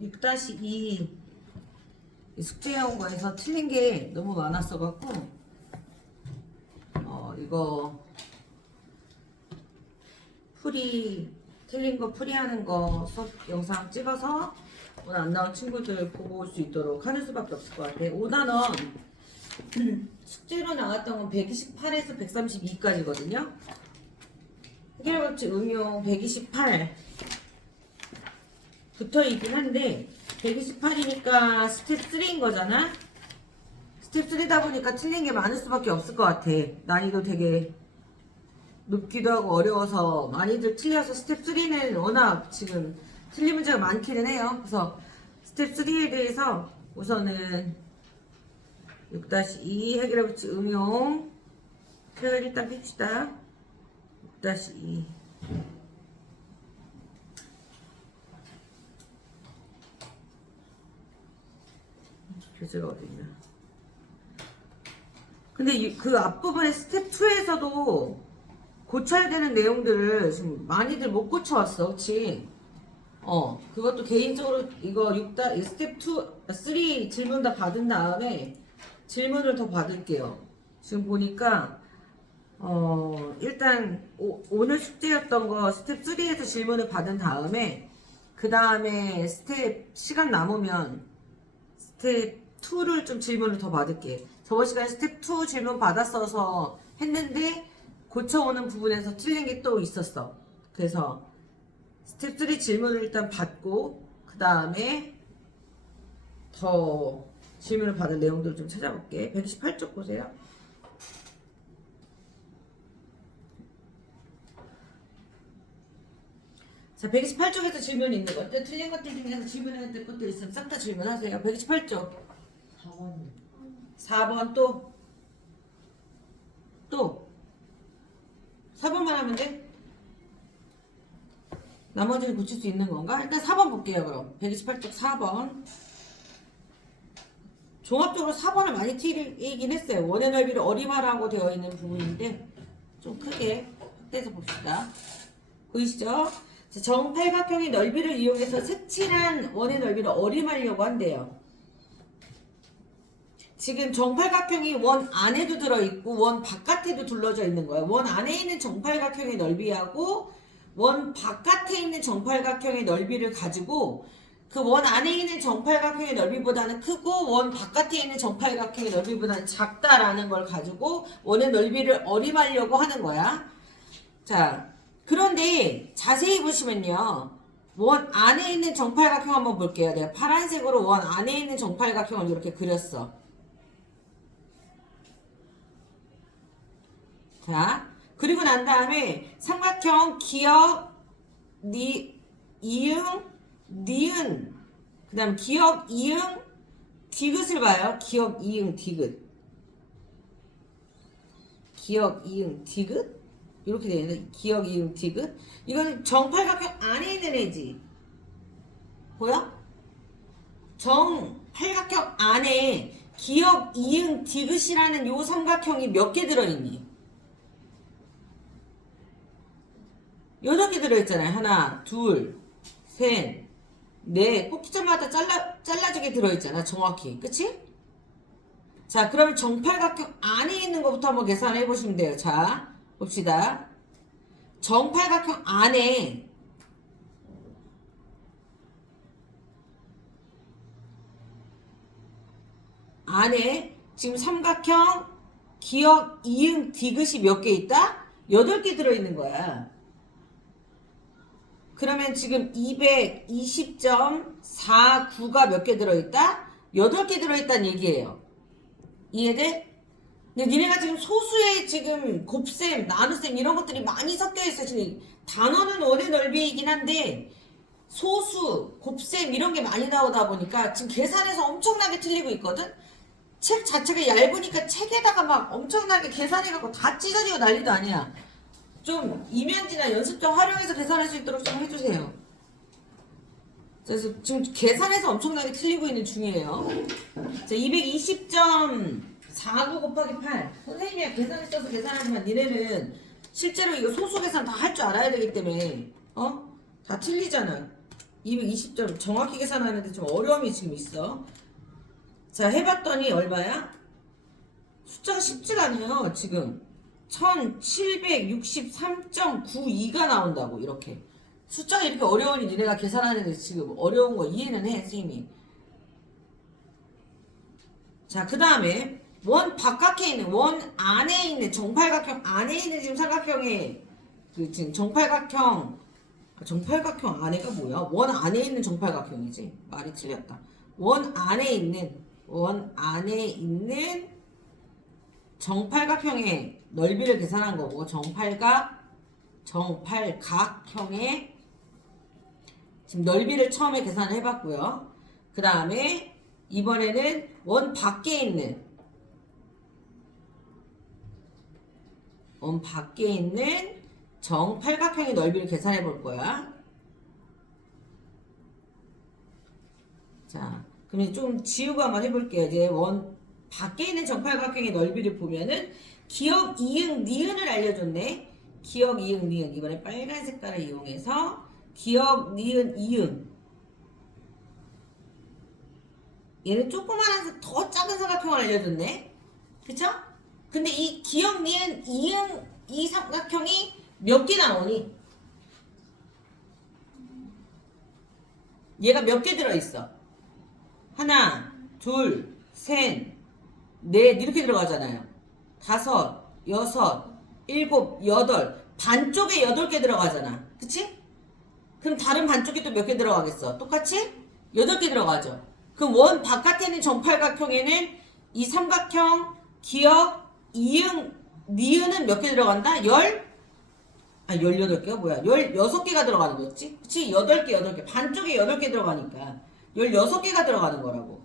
6-2 숙제해온 거에서 틀린 게 너무 많았어갖고 이거 틀린 거 풀이하는 거 수업 영상 찍어서 오늘 안 나온 친구들 보고 올 수 있도록 하는 수밖에 없을 것 같아. 5단원 숙제로 나왔던 건 128에서 132까지거든요. 해결법칙 응용 128 붙어 있긴 한데 128이니까 스텝 3인 거잖아. 스텝 3다 보니까 틀린 게 많을 수밖에 없을 것 같아. 난이도 되게 높기도 하고 어려워서 많이들 틀려서 스텝 3는 워낙 지금 틀린 문제가 많기는 해요. 그래서 스텝 3에 대해서 우선은 6-2 해결해 법칙 응용 표현 일단 핍시다. 6-2 교재가 어딨냐. 근데 그 앞부분에 스텝 2에서도 고쳐야 되는 내용들을 지금 많이들 못 고쳐왔어. 그치? 그것도 개인적으로 이거 스텝 3 질문 다 받은 다음에 질문을 더 받을게요. 지금 보니까 일단 오늘 숙제였던 거 스텝 3에서 질문을 받은 다음에 그 다음에 스텝 시간 남으면 스텝 2를 좀 질문을 더 받을게. 저번 시간에 스텝 2 질문 받았어서 했는데 고쳐오는 부분에서 틀린 게 또 있었어. 그래서 스텝 3 질문을 일단 받고 그 다음에 더 질문을 받은 내용들을 좀 찾아볼게. 128쪽 보세요. 자, 128쪽에서 질문이 있는 것들, 틀린 것들 중에서 질문해야 될 것들 있으면 싹 다 질문하세요. 128쪽 4번 또 4번만 하면 돼? 나머지는 고칠 수 있는 건가? 일단 4번 볼게요. 그럼 128쪽 4번 종합적으로 4번을 많이 틀리긴 했어요. 원의 넓이를 어리마라고 되어 있는 부분인데 좀 크게 확대해서 봅시다. 보이시죠? 정팔각형의 넓이를 이용해서 색칠한 원의 넓이를 어림하려고 한대요. 지금 정팔각형이 원 안에도 들어있고 원 바깥에도 둘러져 있는 거예요. 원 안에 있는 정팔각형의 넓이하고 원 바깥에 있는 정팔각형의 넓이를 가지고 그 원 안에 있는 정팔각형의 넓이보다는 크고 원 바깥에 있는 정팔각형의 넓이보다는 작다라는 걸 가지고 원의 넓이를 어림하려고 하는 거야. 자, 그런데 자세히 보시면요. 원 안에 있는 정팔각형 한번 볼게요. 내가 파란색으로 원 안에 있는 정팔각형을 이렇게 그렸어. 자, 그리고 난 다음에 삼각형 기역, 이응, 니은, 그 다음 기역, 이응, 디귿을 봐요. 기역, 이응, 디귿. 기역, 이응, 디귿? 이렇게 되는데 기역, 이응, 디귿. 이건 정팔각형 안에 있는 애지. 보여? 정팔각형 안에 기역, 이응, 디귿이라는 요 삼각형이 몇 개 들어있니? 8개 들어있잖아요. 하나, 둘, 셋, 넷. 꼭지점마다 잘라지게 들어있잖아. 정확히. 그치? 자, 그러면 정팔각형 안에 있는 것부터 한번 계산해 보시면 돼요. 자, 봅시다. 정팔각형 안에 지금 삼각형 기역, 이응, 디귿이 몇 개 있다? 8개 들어있는 거야. 그러면 지금 220.49가 몇 개 들어있다? 8개 들어있다는 얘기예요. 이해돼? 근데 니네가 지금 소수의 지금 곱셈, 나눗셈 이런 것들이 많이 섞여있어. 지금 단어는 원의 넓이이긴 한데 소수, 곱셈 이런 게 많이 나오다 보니까 지금 계산해서 엄청나게 틀리고 있거든? 책 자체가 얇으니까 책에다가 막 엄청나게 계산해갖고 다 찢어지고 난리도 아니야. 좀 이면지나 연습장 활용해서 계산할 수 있도록 좀 해주세요. 그래서 지금 계산해서 엄청나게 틀리고 있는 중이에요. 자, 220.49 곱하기 8. 선생님이 계산을 써서 계산하지만 니네는 실제로 이거 소수 계산 다 할 줄 알아야 되기 때문에 다 틀리잖아. 220점 정확히 계산하는데 좀 어려움이 지금 있어. 자, 해봤더니 얼마야? 숫자가 쉽지가 않아요. 지금 1763.92가 나온다고. 이렇게 숫자가 이렇게 어려우니 니네가 계산하는데 지금 어려운 거 이해는 해 선생님이. 자, 그 다음에 원 바깥에 있는, 원 안에 있는 정팔각형 안에 있는 지금 삼각형의 그 지금 정팔각형 안에가 뭐야? 원 안에 있는 정팔각형이지. 말이 틀렸다. 원 안에 있는 정팔각형의 넓이를 계산한 거고, 정팔각형의 지금 넓이를 처음에 계산을 해봤고요. 그 다음에 이번에는 원 밖에 있는 정팔각형의 넓이를 계산해 볼 거야. 자, 그러면 좀 지우고 한번 해볼게요. 이제 원 밖에 있는 정팔각형의 넓이를 보면은 기억, 이응, 니은을 알려줬네. 기억, 이응, 니은. 이번에 빨간 색깔을 이용해서 기억, 니은, 이응. 얘는 조그만한 더 작은 삼각형을 알려줬네. 그쵸? 근데 이 기억, 니은, 이응, 이 삼각형이 몇 개 나오니? 얘가 몇 개 들어있어? 하나, 둘, 셋, 넷 이렇게 들어가잖아요. 다섯, 여섯, 일곱, 여덟. 반쪽에 8개 들어가잖아. 그치? 그럼 다른 반쪽에 또 몇 개 들어가겠어? 똑같이? 8개 들어가죠. 그럼 원 바깥에 있는 정팔각형에는 이 삼각형, 기억, 이응, 니은은 몇 개 들어간다? 18개가 뭐야? 16개가 들어가는 거지? 그치? 8개. 반쪽에 8개 들어가니까 16개가 들어가는 거라고.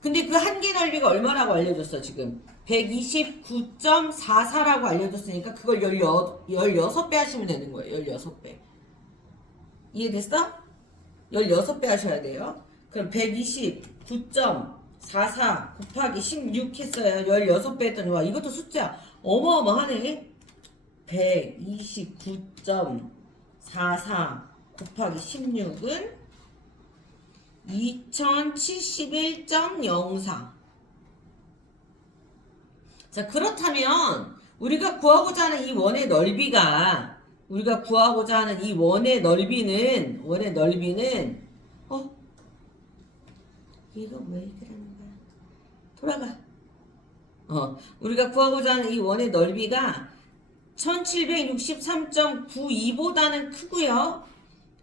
근데 그 한 개 넓이가 얼마라고 알려줬어, 지금? 129.44라고 알려줬으니까 그걸 16배 하시면 되는 거예요. 16배. 이해됐어? 16배 하셔야 돼요. 그럼 129.44 곱하기 16 했어요. 16배 했더니, 와, 이것도 숫자 어마어마하네. 129.44 곱하기 16은 2071.04. 자, 그렇다면 우리가 구하고자 하는 이 원의 넓이는 얘가 왜 그러는 거야? 돌아가. 우리가 구하고자 하는 이 원의 넓이가 1763.92보다는 크고요.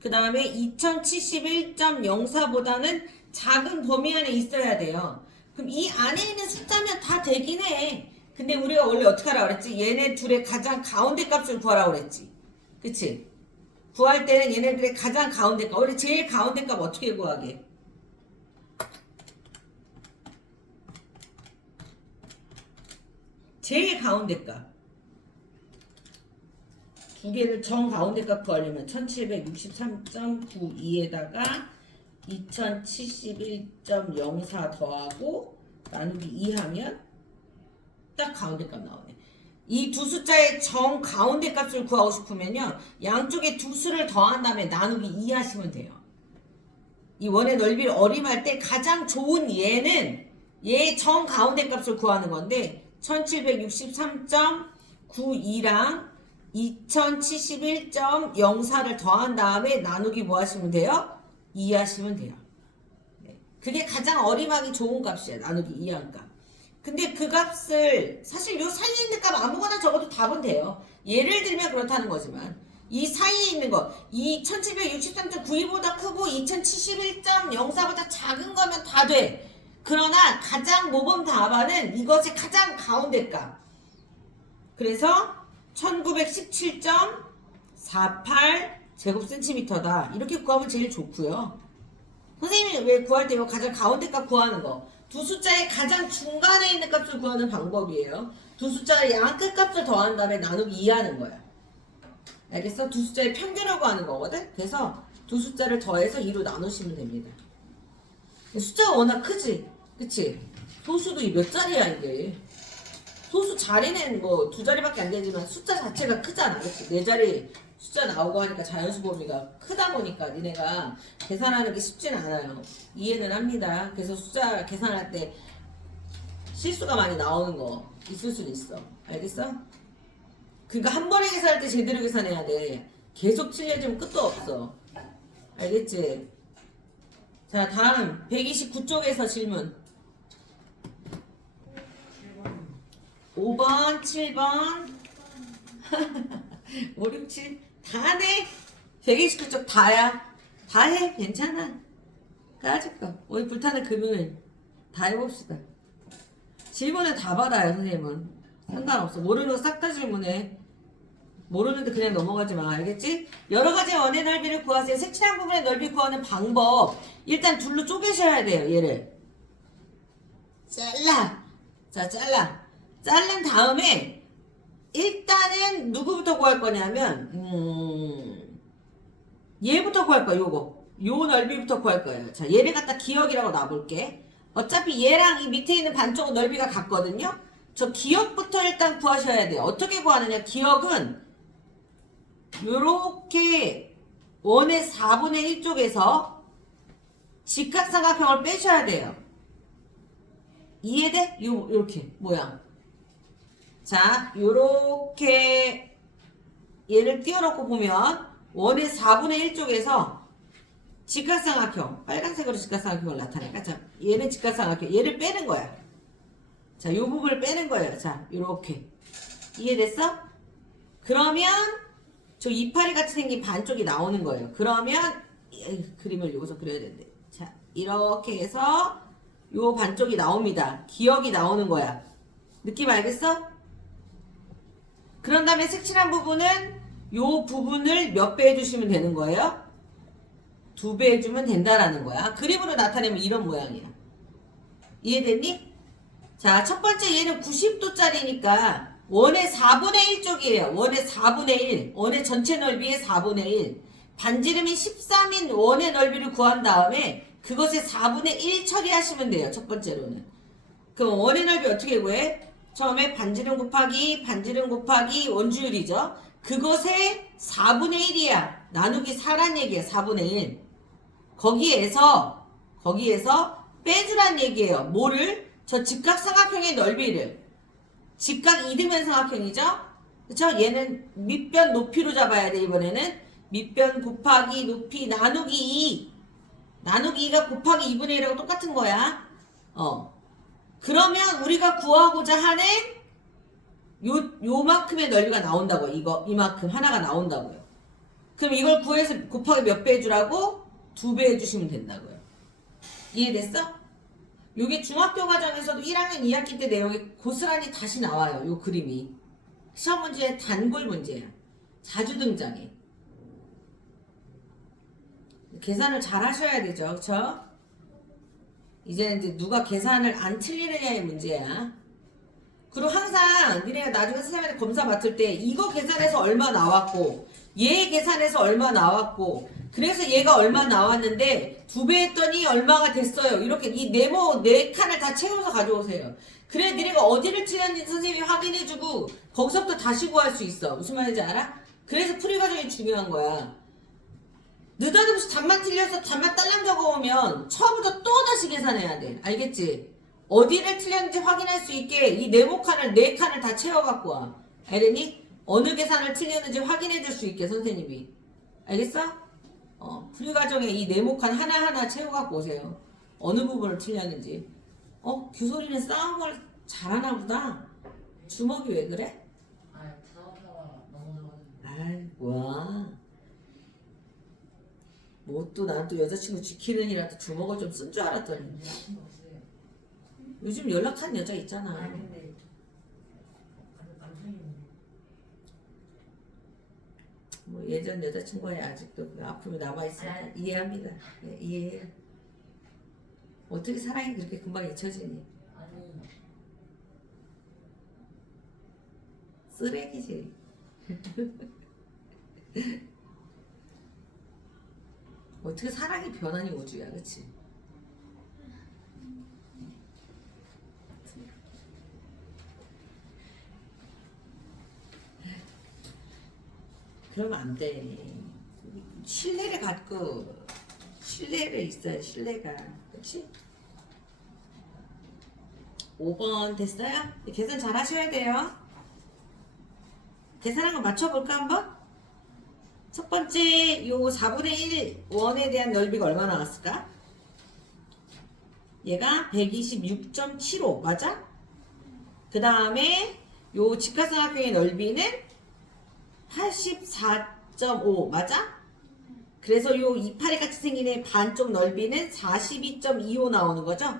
그 다음에 2071.04보다는 작은 범위 안에 있어야 돼요. 그럼 이 안에 있는 숫자면 다 되긴 해. 근데 우리가 원래 어떻게 하라고 그랬지? 얘네 둘의 가장 가운데 값을 구하라고 그랬지. 그치? 구할 때는 얘네들의 가장 가운데 값. 원래 제일 가운데 값 어떻게 구하게? 제일 가운데 값. 두 개를 정 가운데 값 구하려면 1763.92에다가 2071.04 더하고 나누기 2 하면 딱 가운데 값 나오네. 이 두 숫자의 정 가운데 값을 구하고 싶으면요, 양쪽에 두 수를 더한 다음에 나누기 2 하시면 돼요. 이 원의 넓이를 어림할 때 가장 좋은 얘는 얘 정 가운데 값을 구하는 건데 1763.92랑 2071.04를 더한 다음에 나누기 뭐 하시면 돼요? 2 하시면 돼요. 네. 그게 가장 어림하기 좋은 값이에요. 나누기 2한 값. 근데 그 값을 사실 요 사이에 있는 값 아무거나 적어도 답은 돼요. 예를 들면 그렇다는 거지만 이 사이에 있는 거, 이 1763.92보다 크고 2071.04보다 작은 거면 다 돼. 그러나 가장 모범 답안은 이것의 가장 가운데 값. 그래서 1917.48 제곱센티미터다. 이렇게 구하면 제일 좋고요. 선생님이 왜 구할 때 이거 가장 가운데 값 구하는 거, 두 숫자의 가장 중간에 있는 값을 구하는 방법이에요. 두 숫자의 양 끝 값을 더한 다음에 나누기 2 하는 거야. 알겠어? 두 숫자의 평균을 구하는 거거든? 그래서 두 숫자를 더해서 2로 나누시면 됩니다. 숫자가 워낙 크지? 그치? 소수도 몇 자리야 이게? 소수 자리는 뭐 두 자리밖에 안 되지만 숫자 자체가 크잖아. 그치? 네 자리, 숫자 나오고 하니까 자연수 범위가 크다 보니까 니네가 계산하는 게 쉽진 않아요. 이해는 합니다. 그래서 숫자 계산할 때 실수가 많이 나오는 거 있을 수도 있어. 알겠어? 그러니까 한 번에 계산할 때 제대로 계산해야 돼. 계속 틀려지면 끝도 없어. 알겠지? 자, 다음 129쪽에서 질문. 5번, 7번, 5, 6, 7 다네. 129쪽 다야. 다 해. 괜찮아. 까짓 거. 우리 불타는 금요일 다 해봅시다. 질문은 다 받아요, 선생님은. 상관없어. 모르는 거 싹 다 질문해. 모르는데 그냥 넘어가지 마. 알겠지? 여러 가지 원의 넓이를 구하세요. 색칠한 부분의 넓이 구하는 방법. 일단 둘로 쪼개셔야 돼요, 얘를. 잘라. 자, 잘라. 자른 다음에 일단은 누구부터 구할 거냐면 얘부터 구할 거야. 요거 요 넓이부터 구할 거예요. 자, 얘를 갖다 기억이라고 놔볼게. 어차피 얘랑 이 밑에 있는 반쪽은 넓이가 같거든요. 저 기억부터 일단 구하셔야 돼요. 어떻게 구하느냐. 기억은 요렇게 원의 4분의 1쪽에서 직각삼각형을 빼셔야 돼요. 이해돼? 요렇게 모양. 자, 요렇게 얘를 띄워놓고 보면 원의 4분의 1쪽에서 직각삼각형, 빨간색으로 직각삼각형을 나타낼까? 자, 얘는 직각삼각형, 얘를 빼는 거야. 자, 요 부분을 빼는 거예요. 자, 요렇게. 이해됐어? 그러면 저 이파리 같이 생긴 반쪽이 나오는 거예요. 그러면 그림을 여기서 그려야 되는데. 자, 이렇게 해서 요 반쪽이 나옵니다. 기억이 나오는 거야. 느낌 알겠어? 그런 다음에 색칠한 부분은 요 부분을 몇 배 해주시면 되는 거예요? 2배 해주면 된다라는 거야. 그림으로 나타내면 이런 모양이야. 이해됐니? 자, 첫 번째 얘는 90도짜리니까 원의 4분의 1쪽이에요. 원의 4분의 1. 원의 전체 넓이의 4분의 1. 반지름이 13인 원의 넓이를 구한 다음에 그것의 4분의 1 처리하시면 돼요. 첫 번째로는. 그럼 원의 넓이 어떻게 구해? 처음에 반지름 곱하기 원주율이죠. 그것의 4분의 1이야. 나누기 4란 얘기야. 4분의 1. 거기에서 빼주란 얘기예요. 뭐를? 저 직각삼각형의 넓이를. 직각 이등변 삼각형이죠? 그쵸? 얘는 밑변 높이로 잡아야 돼. 이번에는 밑변 곱하기 높이 나누기 2. 나누기 2가 곱하기 2분의 1하고 똑같은 거야. 그러면 우리가 구하고자 하는 요만큼의 넓이가 나온다고요. 이만큼 하나가 나온다고요. 그럼 이걸 구해서 곱하기 몇 배 해주라고? 2배 해주시면 된다고요. 이해됐어? 요게 중학교 과정에서도 1학년 2학기 때 내용이 고스란히 다시 나와요. 요 그림이. 시험 문제의 단골 문제야. 자주 등장해. 계산을 잘 하셔야 되죠. 그쵸? 이제는 이제 누가 계산을 안 틀리느냐의 문제야. 그리고 항상 니네가 나중에 선생님한테 검사 맡을 때 이거 계산해서 얼마 나왔고 얘 계산해서 얼마 나왔고 그래서 얘가 얼마 나왔는데 2배 했더니 얼마가 됐어요. 이렇게 이 네모 4칸을 다 채워서 가져오세요. 그래 니네가 어디를 틀렸는지 선생님이 확인해주고 거기서부터 다시 구할 수 있어. 무슨 말인지 알아? 그래서 풀이 과정이 중요한 거야. 느닷없이 답만 틀려서 답만 딸랑 적어오면 처음부터 또 다시 계산해야 돼. 알겠지? 어디를 틀렸는지 확인할 수 있게 이 네모칸을 4칸을 다 채워갖고 와. 알겠니? 어느 계산을 틀렸는지 확인해 줄 수 있게 선생님이. 알겠어? 풀이 과정에 이 네모칸 하나하나 채워갖고 오세요. 어느 부분을 틀렸는지. 규소리는 싸움을 잘하나 보다. 주먹이 왜 그래? 아이 뭐야. 뭐 또 난 또 여자친구 지키느니라 주먹을 좀 쓴 줄 알았더니. 요즘 연락한 여자 있잖아. 뭐 예전 여자친구에 아직도 그 아픔이 남아있으니까 이해합니다. 네, 이해해요. 어떻게 사랑이 그렇게 금방 잊혀지니? 쓰레기지. 어떻게 사랑이 변하니 우주야, 그치? 그러면 안 돼. 신뢰를 갖고 신뢰를 있어요. 신뢰가. 그렇지? 5번 됐어요? 계산 잘 하셔야 돼요. 계산한 거 맞춰볼까 한번? 첫 번째 요 4분의 1 원에 대한 넓이가 얼마 나왔을까? 얘가 126.75 맞아? 그 다음에 요 직각삼각형의 넓이는 84.5 맞아? 그래서 요 이파리 같이 생긴 애 반쪽 넓이는 42.25 나오는 거죠?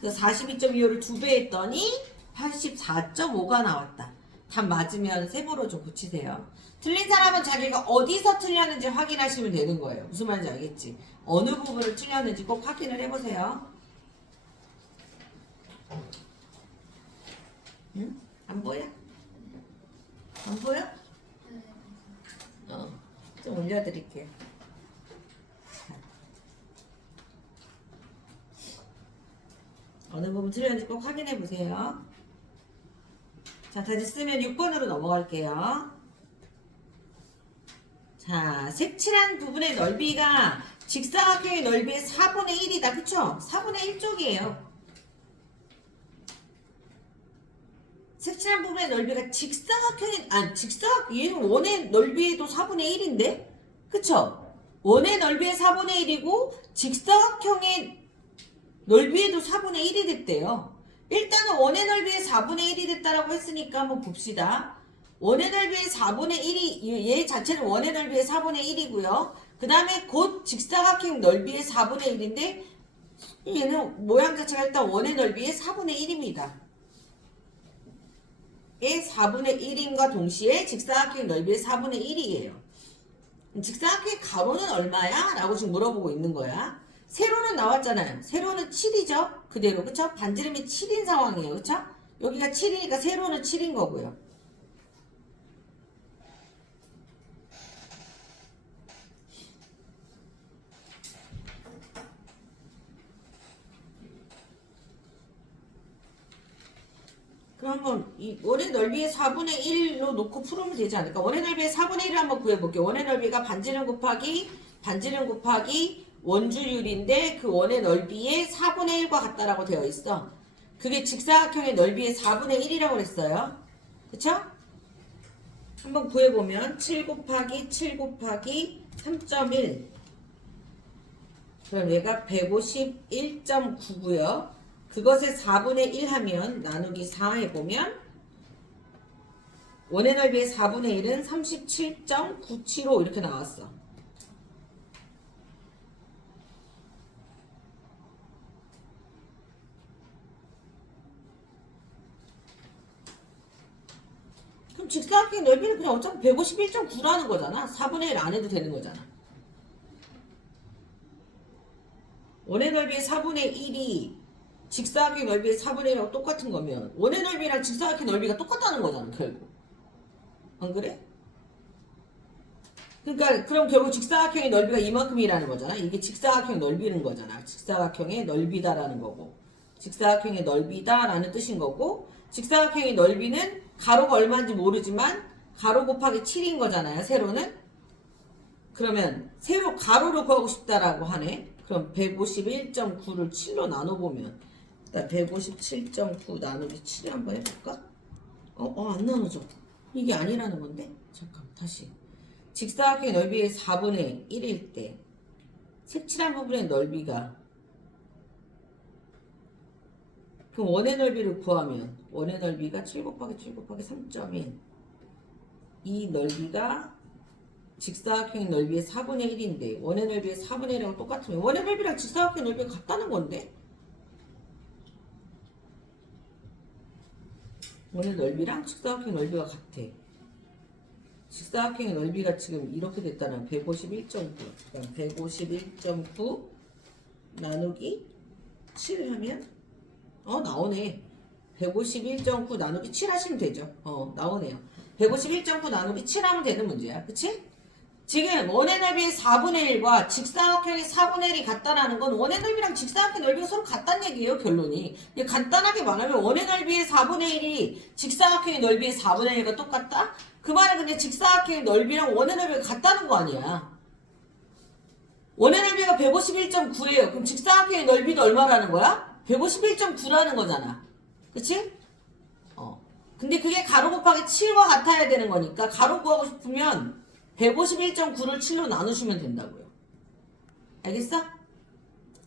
그래서 42.25를 2배 했더니 84.5가 나왔다. 답 맞으면 세모로 좀 붙이세요. 틀린 사람은 자기가 어디서 틀렸는지 확인하시면 되는 거예요. 무슨 말인지 알겠지? 어느 부분을 틀렸는지 꼭 확인을 해보세요. 응? 안 보여? 안 보여? 좀 올려드릴게요. 어느 부분 틀렸는지 꼭 확인해 보세요. 자, 다 됐으면 6번으로 넘어갈게요. 자, 색칠한 부분의 넓이가 직사각형의 넓이의 4분의 1이다. 그쵸? 4분의 1쪽이에요. 색칠한 부분의 넓이가 얘는 원의 넓이에도 4분의 1인데? 그쵸? 원의 넓이의 4분의 1이고, 직사각형의 넓이에도 4분의 1이 됐대요. 일단은 원의 넓이의 4분의 1이 됐다라고 했으니까 한번 봅시다. 원의 넓이의 4분의 1이, 얘 자체는 원의 넓이의 4분의 1이고요. 그 다음에 곧 직사각형 넓이의 4분의 1인데, 얘는 모양 자체가 일단 원의 넓이의 4분의 1입니다. 의 4분의 1인과 동시에 직사각형 넓이의 4분의 1이에요. 직사각형의 가로는 얼마야? 라고 지금 물어보고 있는 거야. 세로는 나왔잖아요. 세로는 7이죠? 그대로, 그쵸? 반지름이 7인 상황이에요. 그쵸? 여기가 7이니까 세로는 7인 거고요. 그럼 한번 이 원의 넓이의 4분의 1로 놓고 풀으면 되지 않을까? 원의 넓이의 4분의 1을 한번 구해볼게요. 원의 넓이가 반지름 곱하기 원주율인데 그 원의 넓이의 4분의 1과 같다라고 되어 있어. 그게 직사각형의 넓이의 4분의 1이라고 그랬어요. 그쵸? 한번 구해보면 7 곱하기 3.1 그럼 얘가 151.9고요. 그것의 4분의 1 하면 나누기 4 해보면 원의 넓이의 4분의 1은 37.975 이렇게 나왔어. 그럼 직사각형의 넓이는 그냥 어차피 151.9라는 거잖아. 4분의 1 안 해도 되는 거잖아. 원의 넓이의 4분의 1이 직사각형 넓이의 4분의 1하고 똑같은 거면 원의 넓이랑 직사각형 넓이가 똑같다는 거잖아 결국. 안 그래? 그러니까 그럼 결국 직사각형의 넓이가 이만큼이라는 거잖아. 이게 직사각형 넓이는 거잖아. 직사각형의 넓이다라는 거고 직사각형의 넓이다라는 뜻인 거고 직사각형의 넓이는 가로가 얼마인지 모르지만 가로 곱하기 7인 거잖아요. 세로는. 그러면 세로 가로로 구하고 싶다라고 하네. 그럼 151.9를 7로 나눠보면 157.9 나누기 7을 한번 해볼까? 안 나눠져. 이게 아니라는 건데? 잠깐 다시. 직사각형의 넓이의 4분의 1일 때 색칠한 부분의 넓이가 그럼 원의 넓이를 구하면 원의 넓이가 7 곱하기 3.1 이 넓이가 직사각형의 넓이의 4분의 1인데 원의 넓이의 4분의 1하고 똑같으면 원의 넓이랑 직사각형의 넓이가 같다는 건데? 원의 넓이랑 직사각형의 넓이가 같아. 직사각형의 넓이가 지금 이렇게 됐다는 151.9 151.9 나누기 7 하면 나오네. 151.9 나누기 7 하시면 되죠. 나오네요. 151.9 나누기 7 하면 되는 문제야. 그치? 지금 원의 넓이의 4분의 1과 직사각형의 4분의 1이 같다라는 건 원의 넓이랑 직사각형 넓이가 서로 같다는 얘기예요, 결론이. 간단하게 말하면 원의 넓이의 4분의 1이 직사각형의 넓이의 4분의 1과 똑같다? 그 말은 그냥 직사각형의 넓이랑 원의 넓이가 같다는 거 아니야. 원의 넓이가 151.9예요. 그럼 직사각형의 넓이도 얼마라는 거야? 151.9라는 거잖아. 그치? 근데 그게 가로 곱하기 7과 같아야 되는 거니까 가로 구하고 싶으면 151.9를 7로 나누시면 된다고요. 알겠어?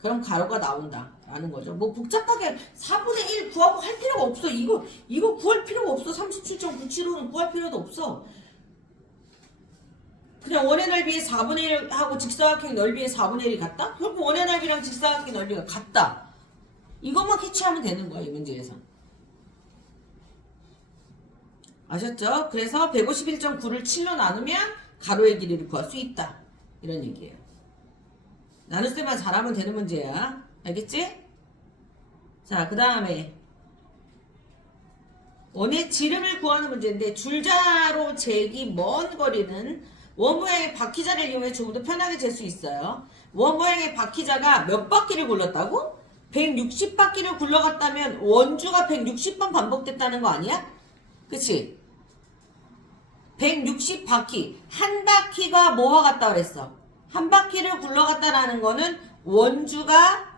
그럼 가로가 나온다 라는 거죠. 뭐 복잡하게 4분의 1 구하고 할 필요가 없어. 이거 구할 필요가 없어. 37.975는 구할 필요도 없어. 그냥 원의 넓이의 4분의 1하고 직사각형 넓이의 4분의 1이 같다? 결국 원의 넓이랑 직사각형 넓이가 같다. 이것만 캐치하면 되는 거야, 이 문제에서. 아셨죠? 그래서 151.9를 7로 나누면 가로의 길이를 구할 수 있다. 이런 얘기예요. 나눌 때만 잘하면 되는 문제야. 알겠지? 자, 그 다음에 원의 지름을 구하는 문제인데 줄자로 재기 먼 거리는 원 모양의 바퀴자를 이용해 조금 더 편하게 잴 수 있어요. 원 모양의 바퀴자가 몇 바퀴를 굴렀다고? 160바퀴를 굴러갔다면 원주가 160번 반복됐다는 거 아니야? 그치? 160바퀴. 한 바퀴가 뭐와 같다 그랬어? 한 바퀴를 굴러갔다라는 거는 원주가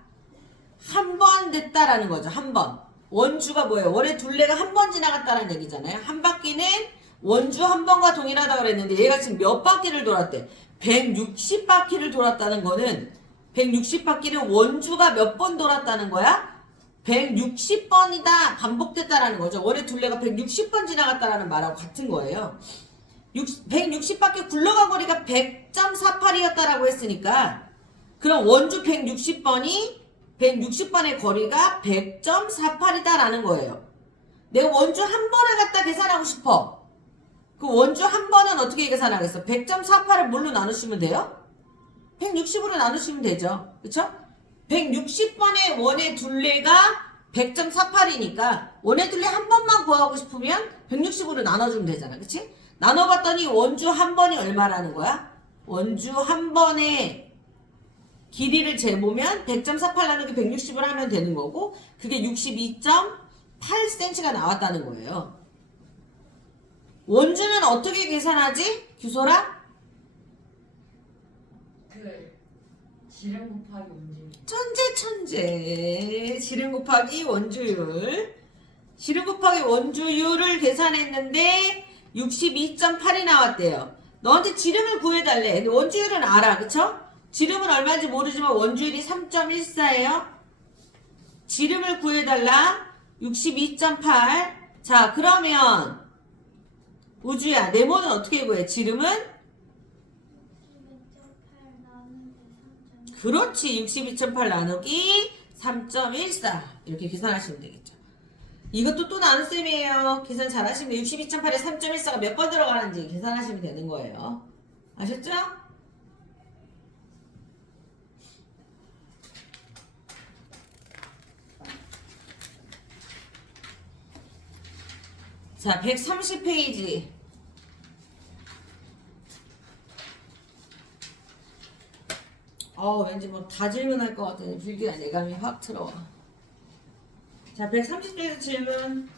한 번 됐다라는 거죠. 한 번. 원주가 뭐예요? 원의 둘레가 한 번 지나갔다는 얘기잖아요. 한 바퀴는 원주 한 번과 동일하다고 그랬는데 얘가 지금 몇 바퀴를 돌았대? 160바퀴를 돌았다는 거는 160바퀴는 원주가 몇 번 돌았다는 거야? 160번이다 반복됐다라는 거죠. 원의 둘레가 160번 지나갔다라는 말하고 같은 거예요. 160바퀴 굴러간 거리가 100.48이었다라고 했으니까 그럼 원주 160번의 거리가 100.48이다라는 거예요. 내가 원주 한 번을 갖다 계산하고 싶어. 그 원주 한 번은 어떻게 계산하겠어? 100.48을 뭘로 나누시면 돼요? 160으로 나누시면 되죠. 그쵸? 160번의 원의 둘레가 100.48이니까 원의 둘레 한 번만 구하고 싶으면 160으로 나눠주면 되잖아. 그치? 나눠봤더니 원주 한 번이 얼마라는 거야? 원주 한 번의 길이를 재보면 100.48 나누기 160을 하면 되는 거고 그게 62.8cm가 나왔다는 거예요. 원주는 어떻게 계산하지? 규소라? 지름 곱하기 원주율. 천재. 지름 곱하기 원주율. 지름 곱하기 원주율을 계산했는데 62.8이 나왔대요. 너한테 지름을 구해달래. 근데 원주율은 알아. 그쵸? 지름은 얼마인지 모르지만 원주율이 3.14예요. 지름을 구해달라. 62.8. 자, 그러면 우주야, 네모는 어떻게 구해? 지름은? 그렇지. 62.8 나누기 3.14 이렇게 계산하시면 되겠죠. 이것도 또 나눗셈이에요. 계산 잘 하시면 62.8에 3.14가 몇 번 들어가는지 계산하시면 되는 거예요. 아셨죠? 자, 130페이지. 왠지 뭐 다 질문할 것 같은 불길한 예감이 확 들어와. 자, 130페이지 질문.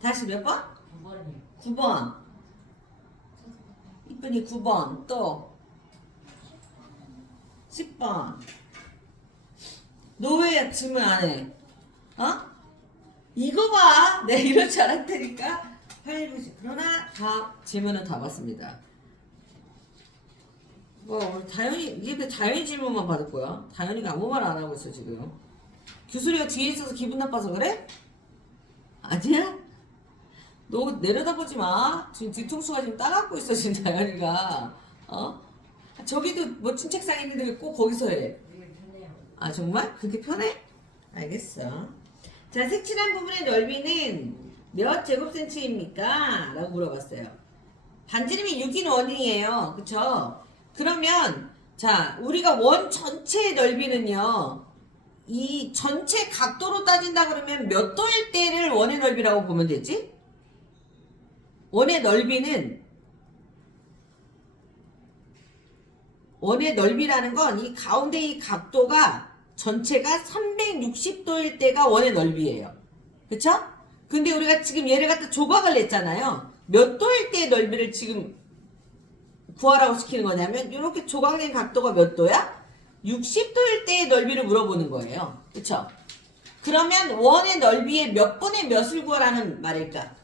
다시 몇 번? 9번이요. 9번. 이쁜이 9번. 또 10번. 너 왜 질문 안 해? 이거 봐. 내가 이럴 줄 알았다니까. 8, 9, 10. 그러나 질문은 다 봤습니다. 오늘 이게 다현이 질문만 받을 거야. 다현이가 아무 말 안 하고 있어, 지금. 규수리가 뒤에 있어서 기분 나빠서 그래? 아니야? 너 내려다보지 마. 지금 뒤통수가 지금 따갑고 있어, 지금 다현이가. 저기도 멋진 책상 있는데 왜 꼭 거기서 해? 되게 편해요. 아, 정말? 그렇게 편해? 알겠어. 자, 색칠한 부분의 넓이는 몇 제곱센치입니까? 라고 물어봤어요. 반지름이 6인 원이에요. 그쵸? 그러면 자, 우리가 원 전체의 넓이는요. 이 전체 각도로 따진다 그러면 몇 도일 때를 원의 넓이라고 보면 되지? 원의 넓이는 원의 넓이라는 건 이 가운데 이 각도가 전체가 360도일 때가 원의 넓이에요. 그쵸? 근데 우리가 지금 얘를 갖다 조각을 냈잖아요. 몇 도일 때의 넓이를 지금 구하라고 시키는 거냐면 이렇게 조각낸 각도가 몇 도야? 60도일 때의 넓이를 물어보는 거예요. 그쵸? 그러면 원의 넓이의 몇 분의 몇을 구하라는 말일까?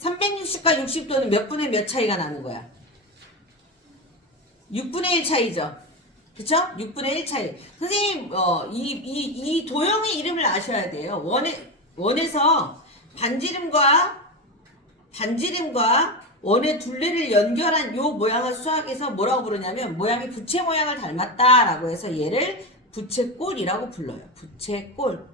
360과 60도는 몇 분의 몇 차이가 나는 거야? 6분의 1 차이죠. 그쵸? 6분의 1 차이. 선생님, 이 도형의 이름을 아셔야 돼요. 원에서 반지름과 원의 둘레를 연결한 요 모양을 수학에서 뭐라고 부르냐면 모양이 부채 모양을 닮았다라고 해서 얘를 부채꼴이라고 불러요. 부채꼴.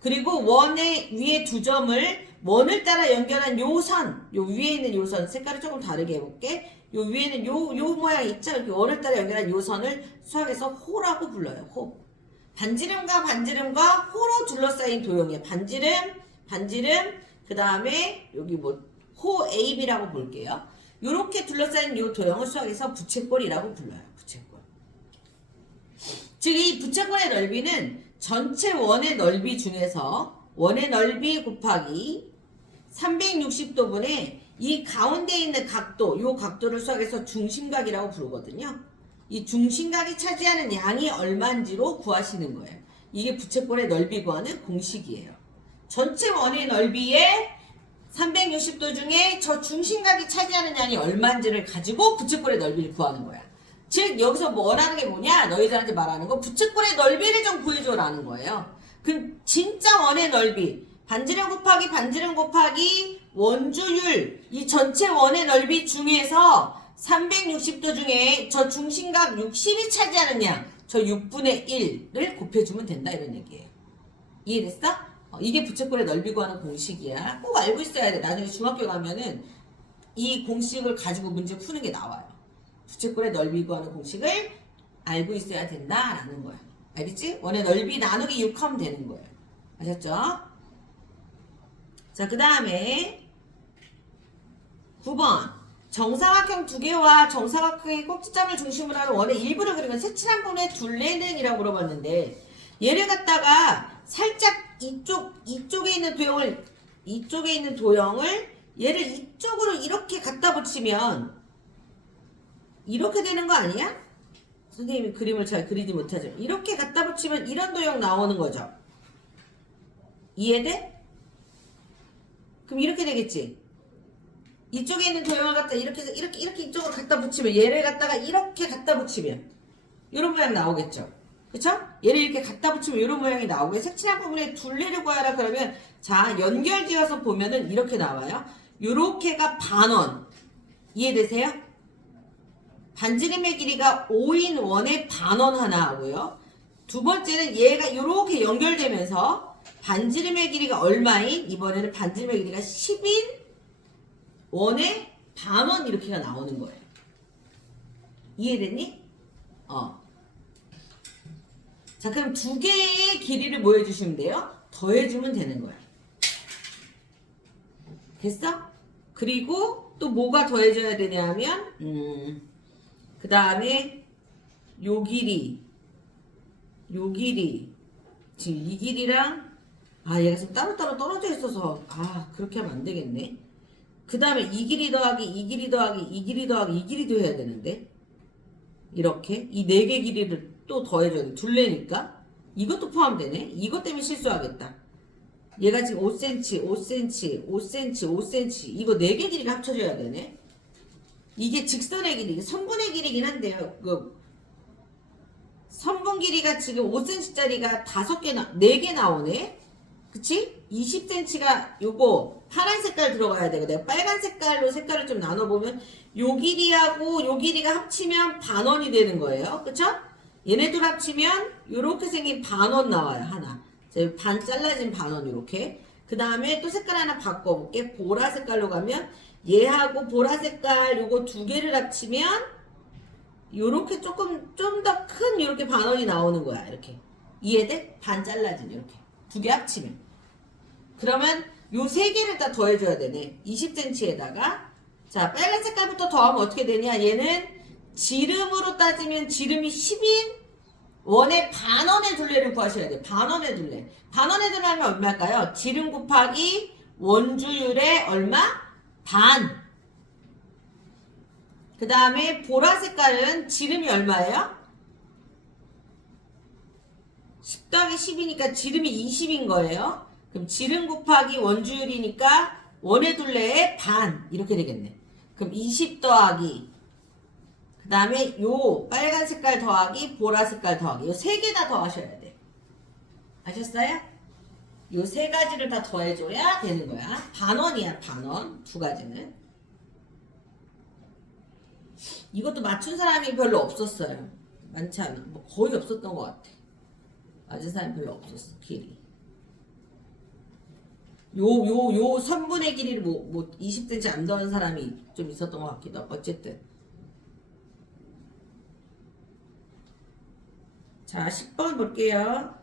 그리고 원의 위에 두 점을 원을 따라 연결한 요 선, 요 위에 있는 요 선, 색깔을 조금 다르게 해볼게. 요 위에는 요 모양 있죠? 이렇게 원을 따라 연결한 요 선을 수학에서 호라고 불러요. 호. 반지름과 호로 둘러싸인 도형이에요. 반지름, 그 다음에 여기 호 AB라고 볼게요. 요렇게 둘러싸인 요 도형을 수학에서 부채꼴이라고 불러요. 부채꼴. 즉, 이 부채꼴의 넓이는 전체 원의 넓이 중에서 원의 넓이 곱하기 360도분의 이 가운데 있는 각도, 요 각도를 수학에서 중심각이라고 부르거든요. 이 중심각이 차지하는 양이 얼마인지로 구하시는 거예요. 이게 부채꼴의 넓이 구하는 공식이에요. 전체 원의 넓이의 360도 중에 저 중심각이 차지하는 양이 얼마인지를 가지고 부채꼴의 넓이를 구하는 거야. 즉 여기서 뭐 원하는 게 뭐냐? 너희들한테 말하는 거 부채꼴의 넓이를 좀 구해줘라는 거예요. 그 진짜 원의 넓이 반지름 곱하기 원주율 이 전체 원의 넓이 중에서 360도 중에 저 중심각 60이 차지하는 양 저 6분의 1을 곱해주면 된다 이런 얘기예요. 이해됐어? 이게 부채꼴의 넓이 구하는 공식이야. 꼭 알고 있어야 돼. 나중에 중학교 가면은 이 공식을 가지고 문제 푸는 게 나와요. 부채꼴의 넓이 구하는 공식을 알고 있어야 된다라는 거야. 알겠지? 원의 넓이 나누기 6 하면 되는 거예요. 아셨죠? 자, 그 다음에 9번 정사각형 두 개와 정사각형의 꼭지점을 중심으로 하는 원의 일부를 그리면 색칠한 부분의 둘레는 이라고 물어봤는데 얘를 갖다가 살짝 이쪽에 있는 도형을 얘를 이쪽으로 이렇게 갖다 붙이면 이렇게 되는 거 아니야? 선생님이 그림을 잘 그리지 못하죠. 이렇게 갖다 붙이면 이런 도형 나오는 거죠. 이해돼? 그럼 이렇게 되겠지? 이쪽에 있는 도형을 갖다 이렇게 해서 이렇게 이쪽으로 갖다 붙이면 얘를 갖다가 이렇게 갖다 붙이면 이런 모양 나오겠죠? 그쵸? 얘를 이렇게 갖다 붙이면 이런 모양이 나오고 색칠한 부분에 둘레를 구하라 그러면 자 연결지어서 보면은 이렇게 나와요. 요렇게가 반원. 이해되세요? 반지름의 길이가 5인 원의 반원 하나 하고요. 두 번째는 얘가 요렇게 연결되면서 반지름의 길이가 얼마인? 이번에는 반지름의 길이가 10인 원의 반원 이렇게가 나오는 거예요. 이해됐니? 자, 그럼 두 개의 길이를 뭐 해주시면 돼요? 더해주면 되는 거야. 됐어? 그리고 또 뭐가 더해져야 되냐면 그 다음에 요 길이 지금 이 길이랑 얘가 지금 따로따로 떨어져 있어서 그렇게 하면 안 되겠네. 그 다음에 이 길이 더하기 이 길이 더하기 이 길이 더하기 이 길이도 해야 되는데 이렇게 이 네 개 길이를 또 더해줘야 돼. 둘레니까 이것도 포함되네. 이것 때문에 실수하겠다. 얘가 지금 5cm 이거 네 개 길이가 합쳐져야 되네. 이게 직선의 길이 선분의 길이긴 한데요. 선분 길이가 지금 5cm짜리가 4개 나오네. 그치? 20cm가 요거 파란 색깔 들어가야 되고 내가 빨간 색깔로 색깔을 좀 나눠보면 요 길이하고 요 길이가 합치면 반원이 되는 거예요. 그쵸? 얘네들 합치면 요렇게 생긴 반원 나와요. 하나. 자, 반 잘라진 반원 요렇게. 그 다음에 또 색깔 하나 바꿔볼게. 보라 색깔로 가면 얘하고 보라 색깔 요거 두 개를 합치면 요렇게 조금 좀 더 큰 요렇게 반원이 나오는 거야. 이렇게. 이해돼? 반 잘라진 이렇게. 두 개 합치면. 그러면 요 세 개를 다 더해줘야 되네. 20cm에다가 자, 빨간 색깔부터 더하면 어떻게 되냐? 얘는 지름으로 따지면 지름이 10인 원의 반원의 둘레를 구하셔야 돼요. 반원의 둘레. 반원의 둘레 하면 얼마일까요? 지름 곱하기 원주율의 얼마? 반. 그 다음에 보라 색깔은 지름이 얼마예요? 10 더하기 10이니까 지름이 20인 거예요. 그럼 지름 곱하기 원주율이니까 원의 둘레의 반 이렇게 되겠네. 그럼 20 더하기 그 다음에 요 빨간 색깔 더하기 보라 색깔 더하기 요 세 개 다 더하셔야 돼. 아셨어요? 요 세 가지를 다 더해줘야 되는 거야. 반원이야 반원 두 가지는. 이것도 맞춘 사람이 별로 없었어요. 많지 않아. 뭐 거의 없었던 것 같아. 맞은 사람이 별로 없었어. 길이. 요 선분의 길이를 뭐 20cm 안 더한 사람이 좀 있었던 것 같기도 하고. 어쨌든. 자, 10번 볼게요.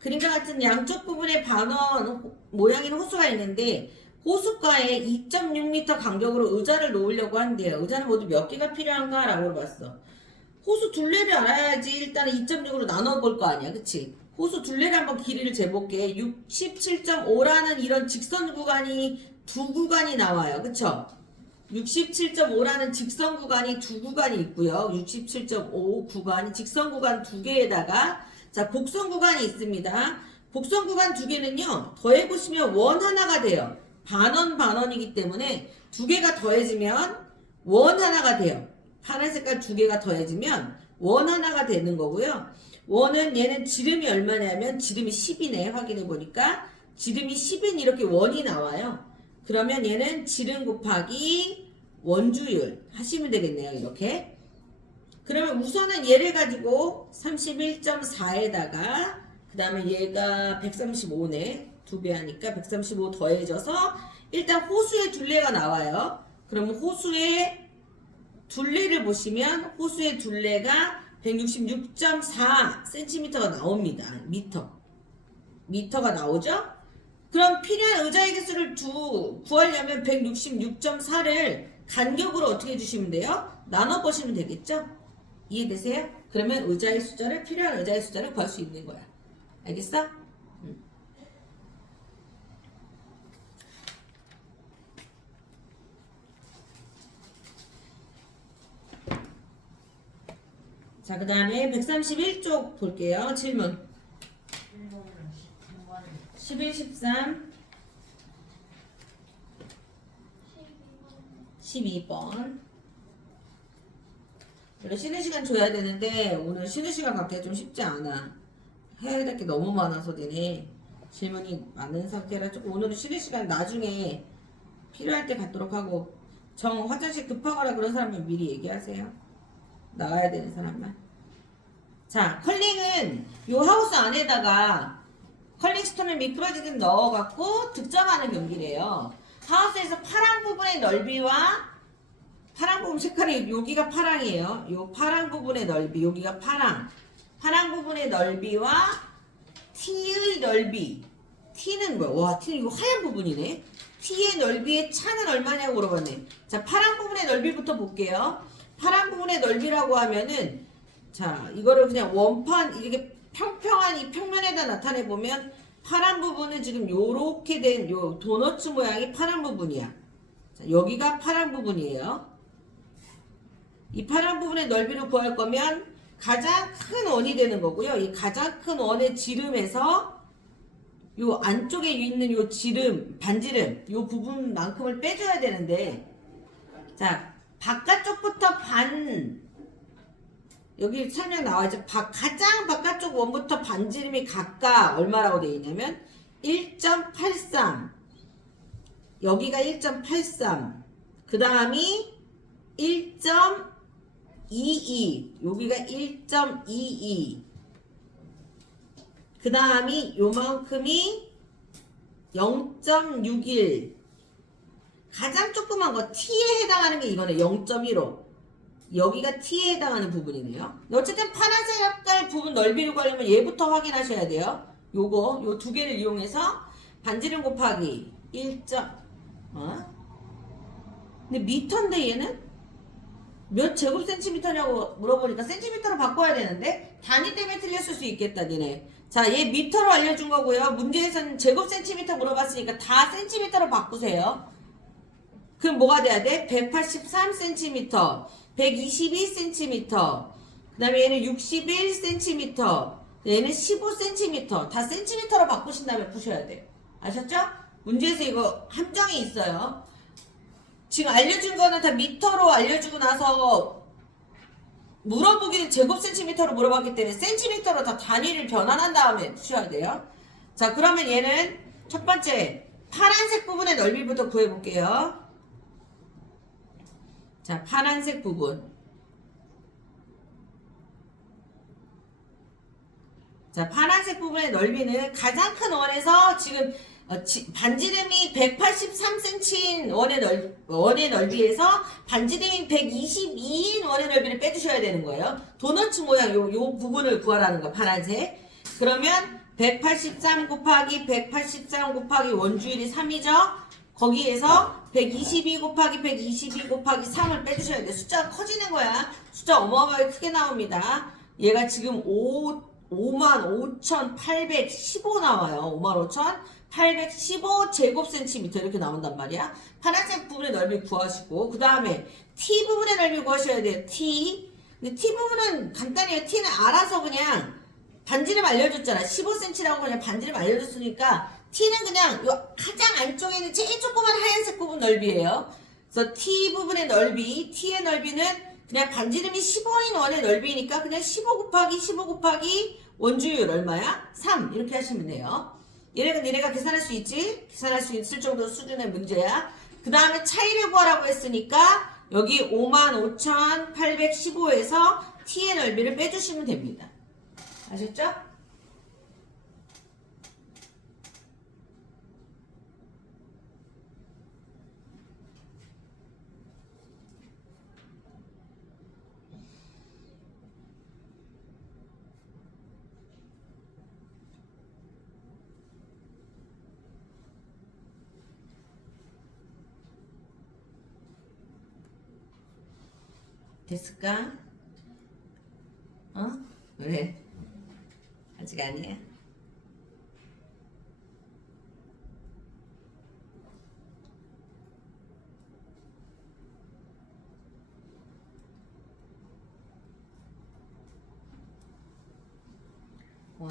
그림과 같은 양쪽 부분에 반원 모양인 호수가 있는데 호수가에 2.6m 간격으로 의자를 놓으려고 한대요. 의자는 모두 몇 개가 필요한가? 라고 물어봤어. 호수 둘레를 알아야지 일단은 2.6으로 나눠볼 거 아니야. 그치? 호수 둘레를 한번 길이를 재볼게. 67.5라는 이런 직선 구간이 두 구간이 나와요. 그쵸? 67.5라는 직선 구간이 두 구간이 있고요. 67.5 구간이 직선 구간 두 개에다가 자 곡선 구간이 있습니다. 곡선 구간 두 개는요. 더해보시면 원 하나가 돼요. 반원이기 때문에 두 개가 더해지면 원 하나가 돼요. 파란 색깔 두 개가 더해지면 원 하나가 되는 거고요. 원은 얘는 지름이 얼마냐면 지름이 10이네. 확인해 보니까 지름이 10인 이렇게 원이 나와요. 그러면 얘는 지름 곱하기 원주율 하시면 되겠네요. 이렇게. 그러면 우선은 얘를 가지고 31.4에다가 그 다음에 얘가 135네. 2배 하니까 135 더해져서 일단 호수의 둘레가 나와요. 그러면 호수의 둘레를 보시면 호수의 둘레가 166.4cm가 나옵니다. 미터가 나오죠? 그럼 필요한 의자의 개수를 구하려면 166.4를 간격으로 어떻게 해주시면 돼요? 나눠보시면 되겠죠? 이해되세요? 그러면 필요한 의자의 숫자를 구할 수 있는 거야. 알겠어? 자, 그 다음에 131쪽 볼게요. 질문. 11, 13, 12번. 원래 쉬는 시간 줘야 되는데 오늘 쉬는 시간 갖기가 좀 쉽지 않아. 해야 될 게 너무 많아서 되네. 질문이 많은 상태라 조금 오늘은 쉬는 시간 나중에 필요할 때 갖도록 하고 화장실 급하거나 그런 사람은 미리 얘기하세요. 나가야 되는 사람만. 자, 컬링은 요 하우스 안에다가 컬링 스톤을 미끄러지듯 넣어갖고 득점하는 경기래요. 하우스에서 파란 부분의 넓이와 파란 부분 색깔이 여기가 파랑이에요. 요 파란 부분의 넓이 여기가 파랑 부분의 넓이와 T의 넓이. T는 뭐야? 와, T는 이거 하얀 부분이네. T의 넓이의 차는 얼마냐고 물어봤네. 자, 파란 부분의 넓이부터 볼게요. 파란 부분의 넓이라고 하면은 자, 이거를 그냥 원판 이렇게 평평한 이 평면에다 나타내 보면 파란 부분은 지금 요렇게 된 요 도너츠 모양이 파란 부분이야. 자, 여기가 파란 부분이에요. 이 파란 부분의 넓이를 구할 거면 가장 큰 원이 되는 거고요. 이 가장 큰 원의 지름에서 요 안쪽에 있는 요 반지름 요 부분만큼을 빼줘야 되는데 자, 바깥쪽부터 여기 설명 나와있죠. 가장 바깥쪽 원부터 반지름이 각각 얼마라고 되어 있냐면 1.83 여기가 1.83 그 다음이 1.22 여기가 1.22 그 다음이 요만큼이 0.61 가장 조그만 거 T에 해당하는 게 이거네. 0.15 여기가 T에 해당하는 부분이네요. 어쨌든 파란색 색깔 부분 넓이를 구하려면 얘부터 확인하셔야 돼요. 요 두 개를 이용해서 반지름 곱하기 근데 미터인데 얘는 몇 제곱 센티미터냐고 물어보니까 센티미터로 바꿔야 되는데 단위 때문에 틀렸을 수 있겠다 니네. 자, 얘 미터로 알려준 거고요. 문제에서는 제곱 센티미터 물어봤으니까 다 센티미터로 바꾸세요. 그럼 뭐가 돼야 돼? 183cm, 122cm, 그 다음에 얘는 61cm, 얘는 15cm. 다 센티미터로 바꾸신 다음에 푸셔야 돼. 아셨죠? 문제에서 이거 함정이 있어요. 지금 알려준 거는 다 미터로 알려주고 나서 물어보기는 제곱 센티미터로 물어봤기 때문에 센티미터로 다 단위를 변환한 다음에 푸셔야 돼요. 자, 그러면 얘는 첫 번째 파란색 부분의 넓이부터 구해볼게요. 자, 파란색 부분. 자, 파란색 부분의 넓이는 가장 큰 원에서 지금 반지름이 183cm인 원의 넓이에서 반지름이 122인 원의 넓이를 빼주셔야 되는 거예요. 도너츠 모양 요 부분을 구하라는 거, 파란색. 그러면 183 곱하기 183 곱하기 원주율이 3이죠. 거기에서 122 곱하기 122 곱하기 3을 빼주셔야 돼요. 숫자가 커지는 거야. 숫자 어마어마하게 크게 나옵니다. 얘가 지금 55,815 나와요. 55,815 제곱센티미터 이렇게 나온단 말이야. 파란색 부분의 넓이 구하시고 그 다음에 T 부분의 넓이 구하셔야 돼요. T. 근데 T 부분은 간단해요. T는 알아서 그냥 반지름 알려줬잖아. 15cm라고 그냥 반지름 알려줬으니까 T는 그냥 요 가장 안쪽에 있는 제일 조그만 하얀색 부분 넓이에요. 그래서 T 부분의 넓이, T의 넓이는 그냥 반지름이 15인 원의 넓이니까 그냥 15 곱하기 15 곱하기 원주율 얼마야? 3 이렇게 하시면 돼요. 얘네가 계산할 수 있지? 계산할 수 있을 정도 수준의 문제야. 그 다음에 차이를 구하라고 했으니까 여기 55,815에서 T의 넓이를 빼주시면 됩니다. 아셨죠? 됐을까? 왜? 아직 아니야? 와,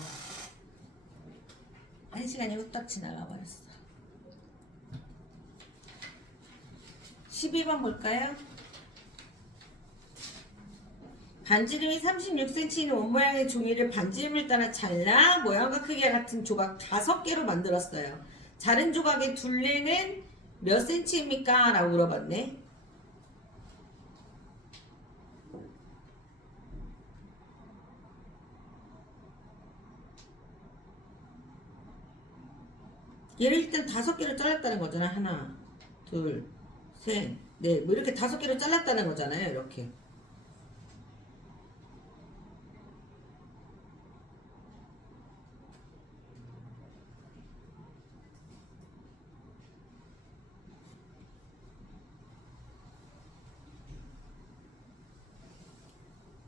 1시간이 후딱 지나가 버렸어. 12번 볼까요? 반지름이 36cm인 원모양의 종이를 반지름을 따라 잘라 모양과 크기와 같은 조각 5개로 만들었어요. 자른 조각의 둘레는 몇 cm입니까? 라고 물어봤네. 얘를 일단 5개로 잘랐다는 거잖아. 하나, 둘, 셋, 넷. 뭐 이렇게 5개로 잘랐다는 거잖아요. 이렇게.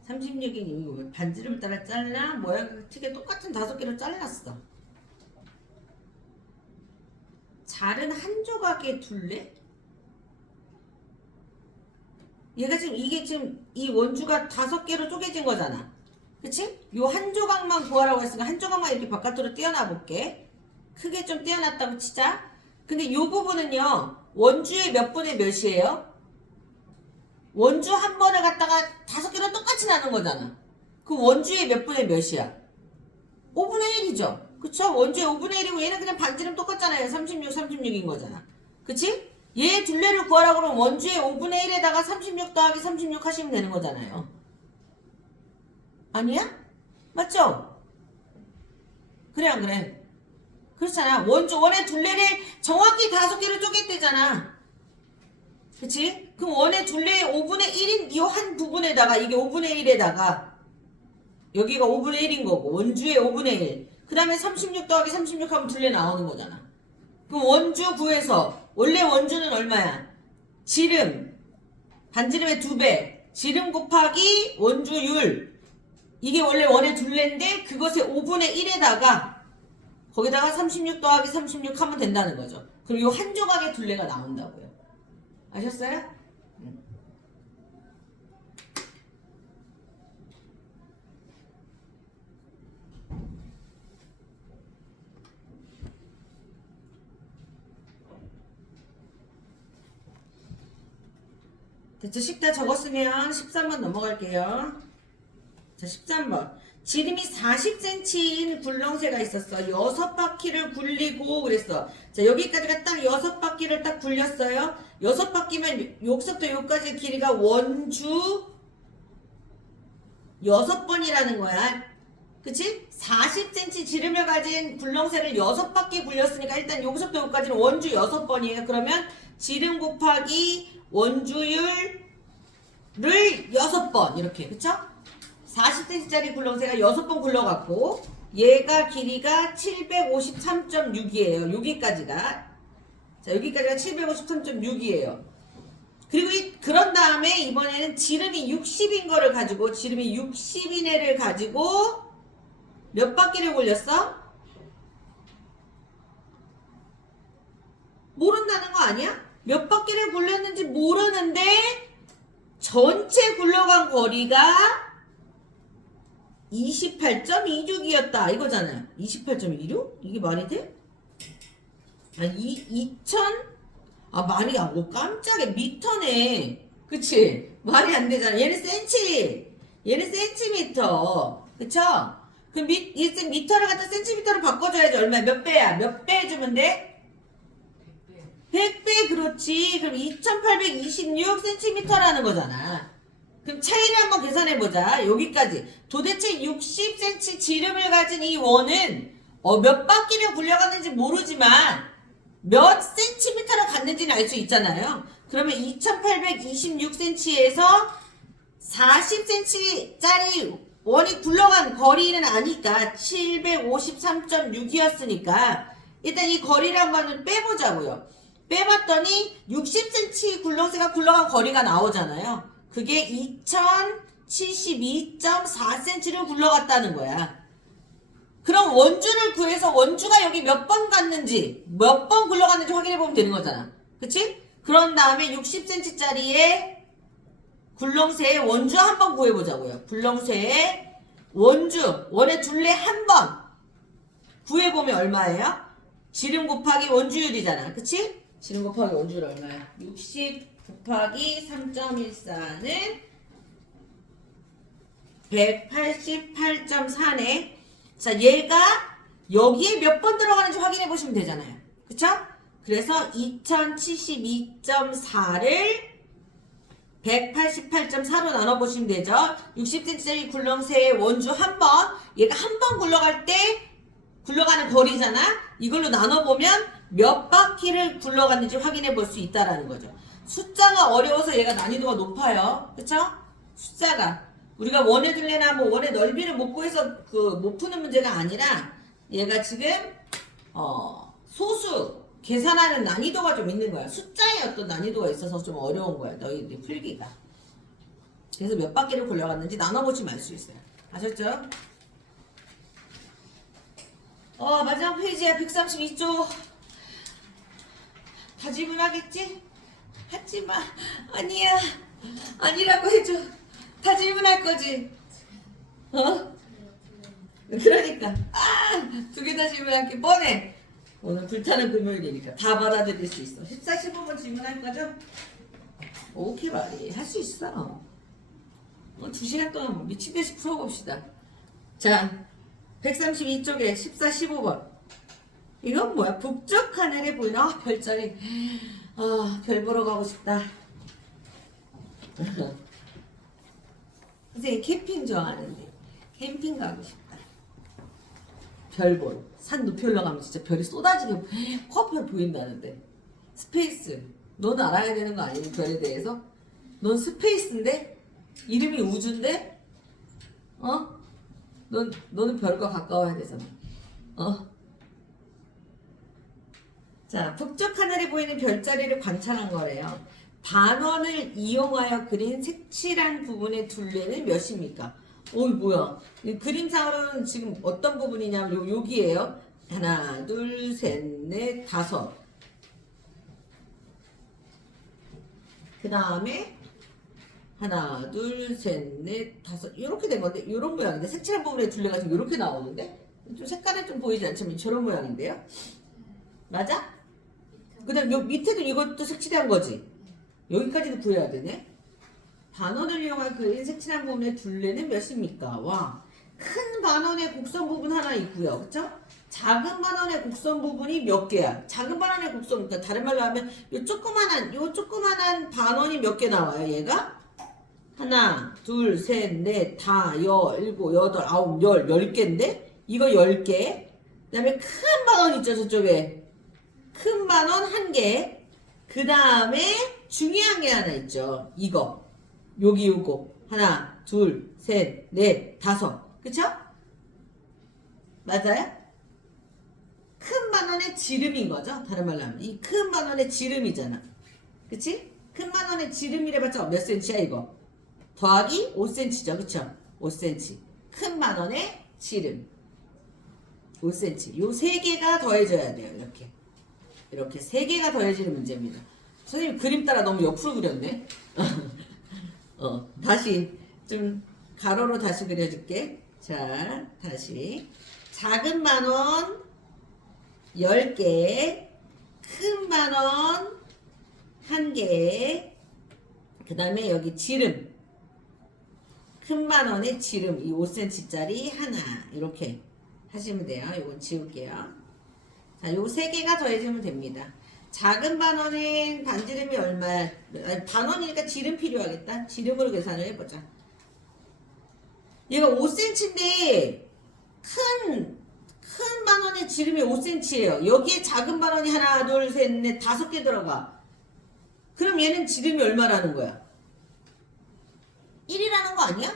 (36인) 반지름 따라 잘라 모양 크게 똑같은 5개로 잘랐어. 자른 한 조각의 둘레? 얘가 지금 이게 지금 이 원주가 5개로 쪼개진 거잖아. 그치? 요 한 조각만 구하라고 했으니까 한 조각만 이렇게 바깥으로 떼어놔 볼게. 크게 좀 떼어놨다고 치자. 근데 요 부분은요 원주의 몇 분의 몇이에요? 원주 한 번을 갖다가 5개로 똑같이 나눈 거잖아. 그 원주의 몇 분의 몇이야? 5분의 1이죠. 그쵸? 원주의 5분의 1이고 얘는 그냥 반지름 똑같잖아요. 36, 36인 거잖아. 그치? 얘 둘레를 구하라고 그러면 원주의 5분의 1에다가 36 더하기 36 하시면 되는 거잖아요. 아니야? 맞죠? 그래 안 그래? 그렇잖아. 원의 둘레를 정확히 5개로 쪼갰대잖아. 그치? 그럼 원의 둘레의 5분의 1인 이 한 부분에다가 이게 5분의 1에다가 여기가 5분의 1인 거고 원주의 5분의 1. 그 다음에 36 더하기 36 하면 둘레 나오는 거잖아. 그럼 원주 구해서 원래 원주는 얼마야? 지름, 반지름의 2배, 지름 곱하기 원주율. 이게 원래 원의 둘레인데 그것의 5분의 1에다가 거기다가 36 더하기 36 하면 된다는 거죠. 그럼 이 한 조각의 둘레가 나온다고요. 아셨어요? 됐죠? 식 다 적었으면 13번 넘어갈게요. 자, 13번. 지름이 40cm인 굴렁쇠가 있었어. 6바퀴를 굴리고 그랬어. 자, 여기까지가 딱 6바퀴를 딱 굴렸어요. 6바퀴면 여기서부터 여기까지 길이가 원주 6번이라는 거야. 그치? 40cm 지름을 가진 굴렁쇠를 6바퀴 굴렸으니까 일단 여기서부터 여기까지는 원주 6번이에요. 그러면 지름 곱하기 원주율을 6번 이렇게. 그쵸? 40cm짜리 굴렁쇠가 6번 굴러갔고 얘가 길이가 753.6이에요. 여기까지가. 자, 여기까지가 753.6이에요. 그리고 그런 다음에 이번에는 지름이 60인 거를 가지고 지름이 60인 애를 가지고 몇 바퀴를 굴렸어? 모른다는 거 아니야? 몇 바퀴를 굴렸는지 모르는데 전체 굴러간 거리가 28.26이었다 이거잖아요. 28.26? 이게 말이 돼? 아니 2000? 말이 깜짝이야. 미터네. 그치? 말이 안 되잖아. 얘는 센치, 얘는 센티미터. 그쵸? 그럼 미터를 갖다 센티미터로 바꿔줘야지. 얼마야? 몇 배야? 몇 배 해주면 돼? 100배. 그렇지. 그럼 2826cm라는 거잖아. 그럼 차이를 한번 계산해보자. 여기까지. 도대체 60cm 지름을 가진 이 원은 몇 바퀴를 굴려갔는지 모르지만 몇 센티미터를 갔는지는 알 수 있잖아요. 그러면 2826cm에서 40cm짜리 원이 굴러간 거리는 아니까 753.6이었으니까 일단 이 거리란 거는 빼보자고요. 빼봤더니 60cm 굴렁쇠가 굴러간 거리가 나오잖아요. 그게 2072.4cm를 굴러갔다는 거야. 그럼 원주를 구해서 원주가 여기 몇 번 갔는지 몇 번 굴러갔는지 확인해보면 되는 거잖아. 그치? 그런 다음에 60cm짜리의 굴렁쇠의 원주 한 번 구해보자고요. 굴렁쇠의 원주, 원의 둘레 한 번 구해보면 얼마예요? 지름 곱하기 원주율이잖아. 그치? 지름 곱하기 원주율 얼마야? 60 곱하기 3.14는 188.4네. 자, 얘가 여기에 몇 번 들어가는지 확인해 보시면 되잖아요. 그쵸? 그래서 2072.4를 188.4로 나눠보시면 되죠. 60cm짜리 굴렁쇠의 원주 한 번, 얘가 한 번 굴러갈 때 굴러가는 거리잖아. 이걸로 나눠보면 몇 바퀴를 굴러갔는지 확인해 볼 수 있다라는 거죠. 숫자가 어려워서 얘가 난이도가 높아요. 그쵸? 숫자가. 우리가 원의 둘레나 뭐 원의 넓이를 못 구해서 못 푸는 문제가 아니라 얘가 지금 소수 계산하는 난이도가 좀 있는 거야. 숫자에 어떤 난이도가 있어서 좀 어려운 거야. 너희들이 풀기가. 그래서 몇 바퀴를 굴러갔는지 나눠보시면 알 수 있어요. 아셨죠? 마지막 페이지야. 132쪽. 다 질문하겠지? 하지마. 아니야. 아니라고 해줘. 다 질문할 거지? 그러니까. 두 개 다 질문할게. 뻔해. 오늘 불타는 금요일이니까 다 받아들일 수 있어. 14, 15번 질문할 거죠? 오케이 말이. 할 수 있어. 2시간 동안 미친듯이 풀어봅시다. 자, 132쪽에 14, 15번. 이건 뭐야? 북쪽 하늘에 보이는 별자리. 별 보러 가고 싶다. 선생님 캠핑 좋아하는데 캠핑 가고 싶다. 별 보러 산 높이 올라가면 진짜 별이 쏟아지게 코앞에 보인다는데. 스페이스. 넌 알아야 되는 거 아니니? 별에 대해서? 넌 스페이스인데? 이름이 우주인데? 너는 별과 가까워야 되잖아. 자, 북쪽 하늘에 보이는 별자리를 관찰한 거래요. 반원을 이용하여 그린 색칠한 부분의 둘레는 몇입니까? 어이 뭐야? 이 그림상으로는 지금 어떤 부분이냐면 여기에요. 하나, 둘, 셋, 넷, 다섯. 그 다음에 하나, 둘, 셋, 넷, 다섯 이렇게 된 건데 이런 모양인데 색칠한 부분의 둘레가 지금 이렇게 나오는데 좀 색깔이 좀 보이지 않지만 저런 모양인데요. 맞아? 그 다음 요 밑에도 이것도 색칠한 거지. 여기까지도 구해야 되네. 반원을 이용한 그린 색칠한 부분의 둘레는 몇입니까? 와, 큰 반원의 곡선 부분 하나 있고요. 그쵸? 작은 반원의 곡선 부분이 몇 개야? 작은 반원의 곡선, 그러니까 다른 말로 하면 요 조그만한 반원이 몇 개 나와요? 얘가? 하나, 둘, 셋, 넷, 다, 일곱, 여덟, 아홉, 열 개인데? 이거 10개. 그 다음에 큰 반원 있죠, 저쪽에. 큰 반원 1개. 그 다음에 중요한 게 하나 있죠. 이거. 여기 요거. 하나, 둘, 셋, 넷, 다섯. 그쵸? 맞아요? 큰 반원의 지름인 거죠. 다른 말로 하면. 이 큰 반원의 지름이잖아. 그치? 큰 반원의 지름이래봤자 몇 센치야, 이거? 더하기 5cm죠. 그쵸? 5cm. 큰 반원의 지름. 5cm. 요 세 개가 더해져야 돼요. 이렇게. 이렇게 세 개가 더해지는 문제입니다. 선생님 그림 따라 너무 옆으로 그렸네. 다시 좀 가로로 다시 그려줄게. 자, 다시. 작은 만원 10개, 큰 만원 1개, 그 다음에 여기 지름. 큰 만원의 지름, 이 5cm짜리 하나. 이렇게 하시면 돼요. 이건 지울게요. 자, 요 세 개가 더해지면 됩니다. 작은 반원은 반지름이 얼마야? 아니, 반원이니까 지름 필요하겠다. 지름으로 계산을 해보자. 얘가 5cm인데 큰 반원의 지름이 5cm예요. 여기에 작은 반원이 하나, 둘, 셋, 넷, 5개 들어가. 그럼 얘는 지름이 얼마라는 거야? 1이라는 거 아니야?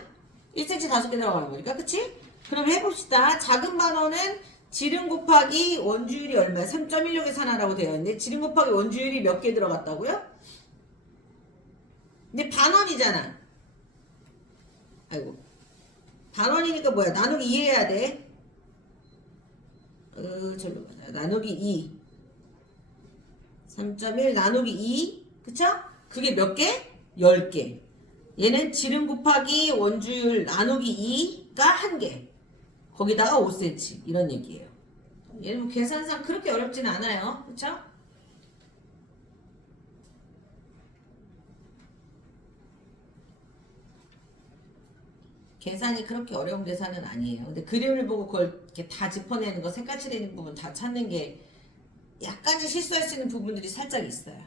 1cm 5개 들어가는 거니까, 그치? 그럼 해봅시다. 작은 반원은 지름 곱하기 원주율이 얼마야? 3.16 계산하라고 되어 있는데 지름 곱하기 원주율이 몇 개 들어갔다고요? 근데 반원이잖아. 아이고. 반원이니까 뭐야? 나누기 2 해야 돼. 절로 가자. 나누기 2. 3.1 나누기 2. 그쵸? 그게 몇 개? 10개. 얘는 지름 곱하기 원주율 나누기 2가 1개. 거기다가 5cm. 이런 얘기예요. 얘는 뭐 계산상 그렇게 어렵진 않아요. 그쵸? 계산이 그렇게 어려운 계산은 아니에요. 근데 그림을 보고 그걸 이렇게 다 짚어내는 거, 색깔 칠해는 부분 다 찾는 게 약간은 실수할 수 있는 부분들이 살짝 있어요.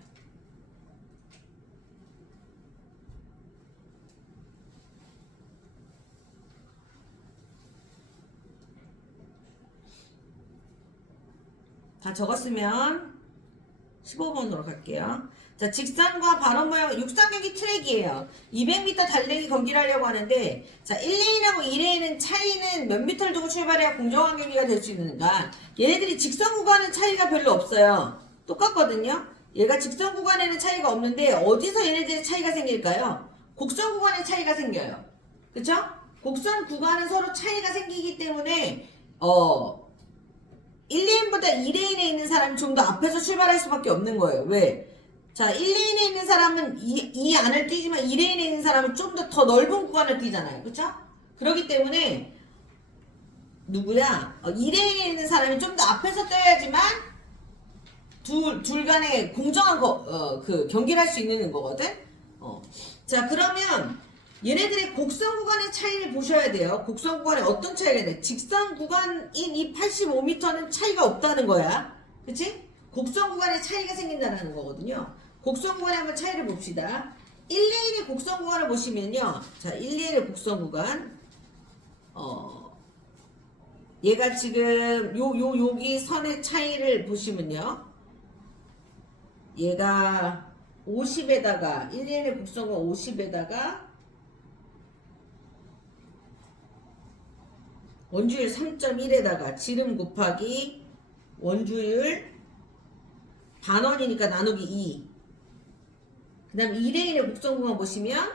다 적었으면 15번으로 갈게요. 자, 직선과 반원 모양 육상경기 트랙이에요. 200m 달리기 경기를 하려고 하는데, 자, 1레인하고 2레인은 차이는 몇 미터를 두고 출발해야 공정한 경기가 될 수 있는가? 얘네들이 직선 구간은 차이가 별로 없어요. 똑같거든요. 얘가 직선 구간에는 차이가 없는데 어디서 얘네들의 차이가 생길까요? 곡선 구간에 차이가 생겨요. 그쵸? 곡선 구간은 서로 차이가 생기기 때문에 1레인보다 2레인에 있는 사람이 좀 더 앞에서 출발할 수밖에 없는 거예요. 왜? 자, 1레인에 있는 사람은 이 안을 뛰지만 2레인에 있는 사람은 좀 더 넓은 구간을 뛰잖아요. 그쵸? 그렇기 때문에 누구야? 2레인에 있는 사람이 좀 더 앞에서 뛰어야지만 둘 간에 공정한 그 경기를 할 수 있는 거거든? 자, 그러면 얘네들의 곡선 구간의 차이를 보셔야 돼요. 곡선 구간에 어떤 차이가 있냐? 직선 구간인 이 85m는 차이가 없다는 거야. 그치? 곡선 구간에 차이가 생긴다는 거거든요. 곡선 구간에 한번 차이를 봅시다. 1레인의 곡선 구간을 보시면요. 자, 1레인의 곡선 구간. 얘가 지금 여기 선의 차이를 보시면요. 얘가 50에다가 1레인의 곡선 구간 50에다가 원주율 3.1에다가 지름 곱하기 원주율 반원이니까 나누기 2. 그 다음 2레인의 곡선구간 보시면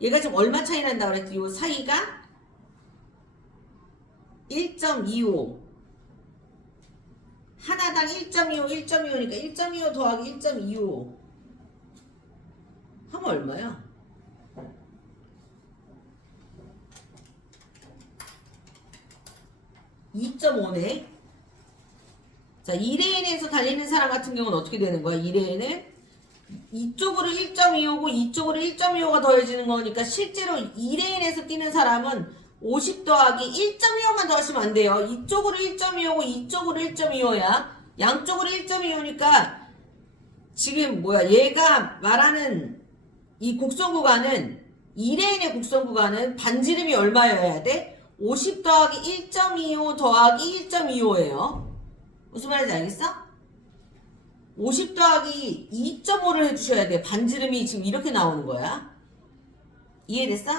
얘가 지금 얼마 차이 난다고 그랬지? 요 사이가 1.25 하나당 1.25 1.25니까 1.25 더하기 1.25 하면 얼마야? 2.5네. 자, 2레인에서 달리는 사람 같은 경우는 어떻게 되는 거야? 2레인은 이쪽으로 1.25고 이쪽으로 1.25가 더해지는 거니까 실제로 2레인에서 뛰는 사람은 50 더하기 1.25만 더하시면 안 돼요. 이쪽으로 1.25고 이쪽으로 1.25야. 양쪽으로 1.25니까 지금 뭐야? 얘가 말하는 이 곡선 구간은 2레인의 곡선 구간은 반지름이 얼마여야 돼? 50 더하기 1.25 더하기 1.25예요. 무슨 말인지 알겠어? 50 더하기 2.5를 해주셔야 돼. 반지름이 지금 이렇게 나오는 거야. 이해됐어?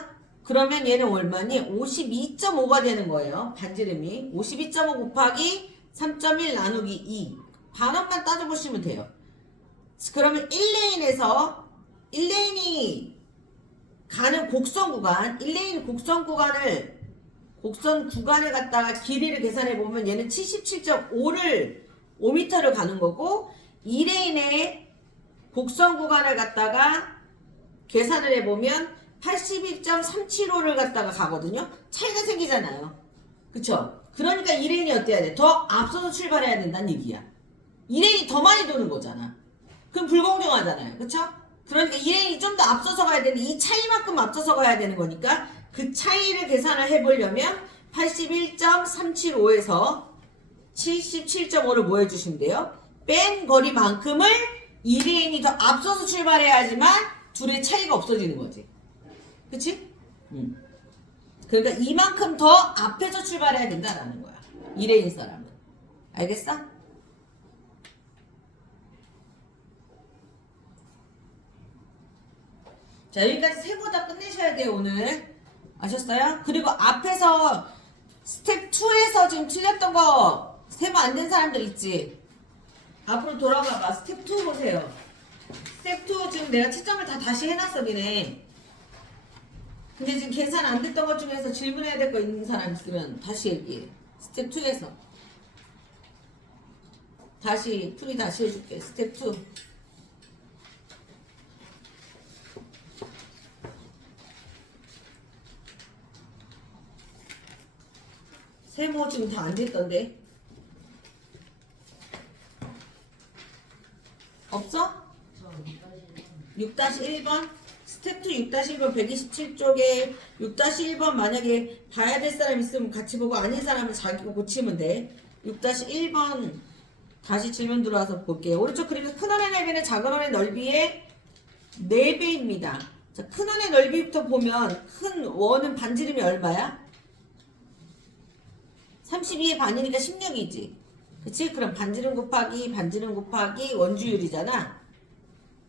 그러면 얘는 얼마니? 52.5가 되는 거예요. 반지름이. 52.5 곱하기 3.1 나누기 2. 반원만 따져보시면 돼요. 그러면 1레인이 가는 곡선 구간, 1레인 곡선 구간을 갖다가 길이를 계산해 보면 얘는 5m를 가는 거고 2레인의 곡선 구간을 갖다가 계산을 해보면 81.375를 갖다가 가거든요. 차이가 생기잖아요. 그쵸? 그러니까 2레인이 어때야 돼? 더 앞서서 출발해야 된다는 얘기야. 2레인이 더 많이 도는 거잖아. 그럼 불공정하잖아요. 그쵸? 그러니까 2레인이 좀 더 앞서서 가야 되는데 이 차이만큼 앞서서 가야 되는 거니까 그 차이를 계산을 해보려면 81.375에서 77.5를 뭐 해주시면 돼요? 뺀 거리만큼을 2레인이 더 앞서서 출발해야지만 둘의 차이가 없어지는 거지. 그치? 그러니까 이만큼 더 앞에서 출발해야 된다라는 거야. 2레인 사람은. 알겠어? 자, 여기까지 세고 다 끝내셔야 돼요, 오늘. 아셨어요? 그리고 앞에서 스텝 2에서 지금 틀렸던 거 세모 안 된 사람들 있지? 앞으로 돌아가 봐. 스텝 2 보세요. 스텝 2 지금 내가 채점을 다 다시 해놨어, 니네. 근데 지금 계산 안 됐던 것 중에서 질문해야 될 거 있는 사람 있으면 다시 얘기해. 스텝 2에서. 풀이 다시 해줄게. 스텝 2. 세모 지금 다 안 됐던데. 없어? 저 6-1번? 스텝 2 6-1번 127쪽에 6-1번 만약에 봐야 될 사람 있으면 같이 보고 아닌 사람은 자기가 고치면 돼. 6-1번 다시 질문 들어와서 볼게요. 오른쪽 그림에서 큰 원의 넓이는 작은 원의 넓이의 4배입니다. 자, 큰 원의 넓이부터 보면 큰 원은 반지름이 얼마야? 32의 반이니까 16이지. 그치? 그럼 반지름 곱하기 원주율이잖아.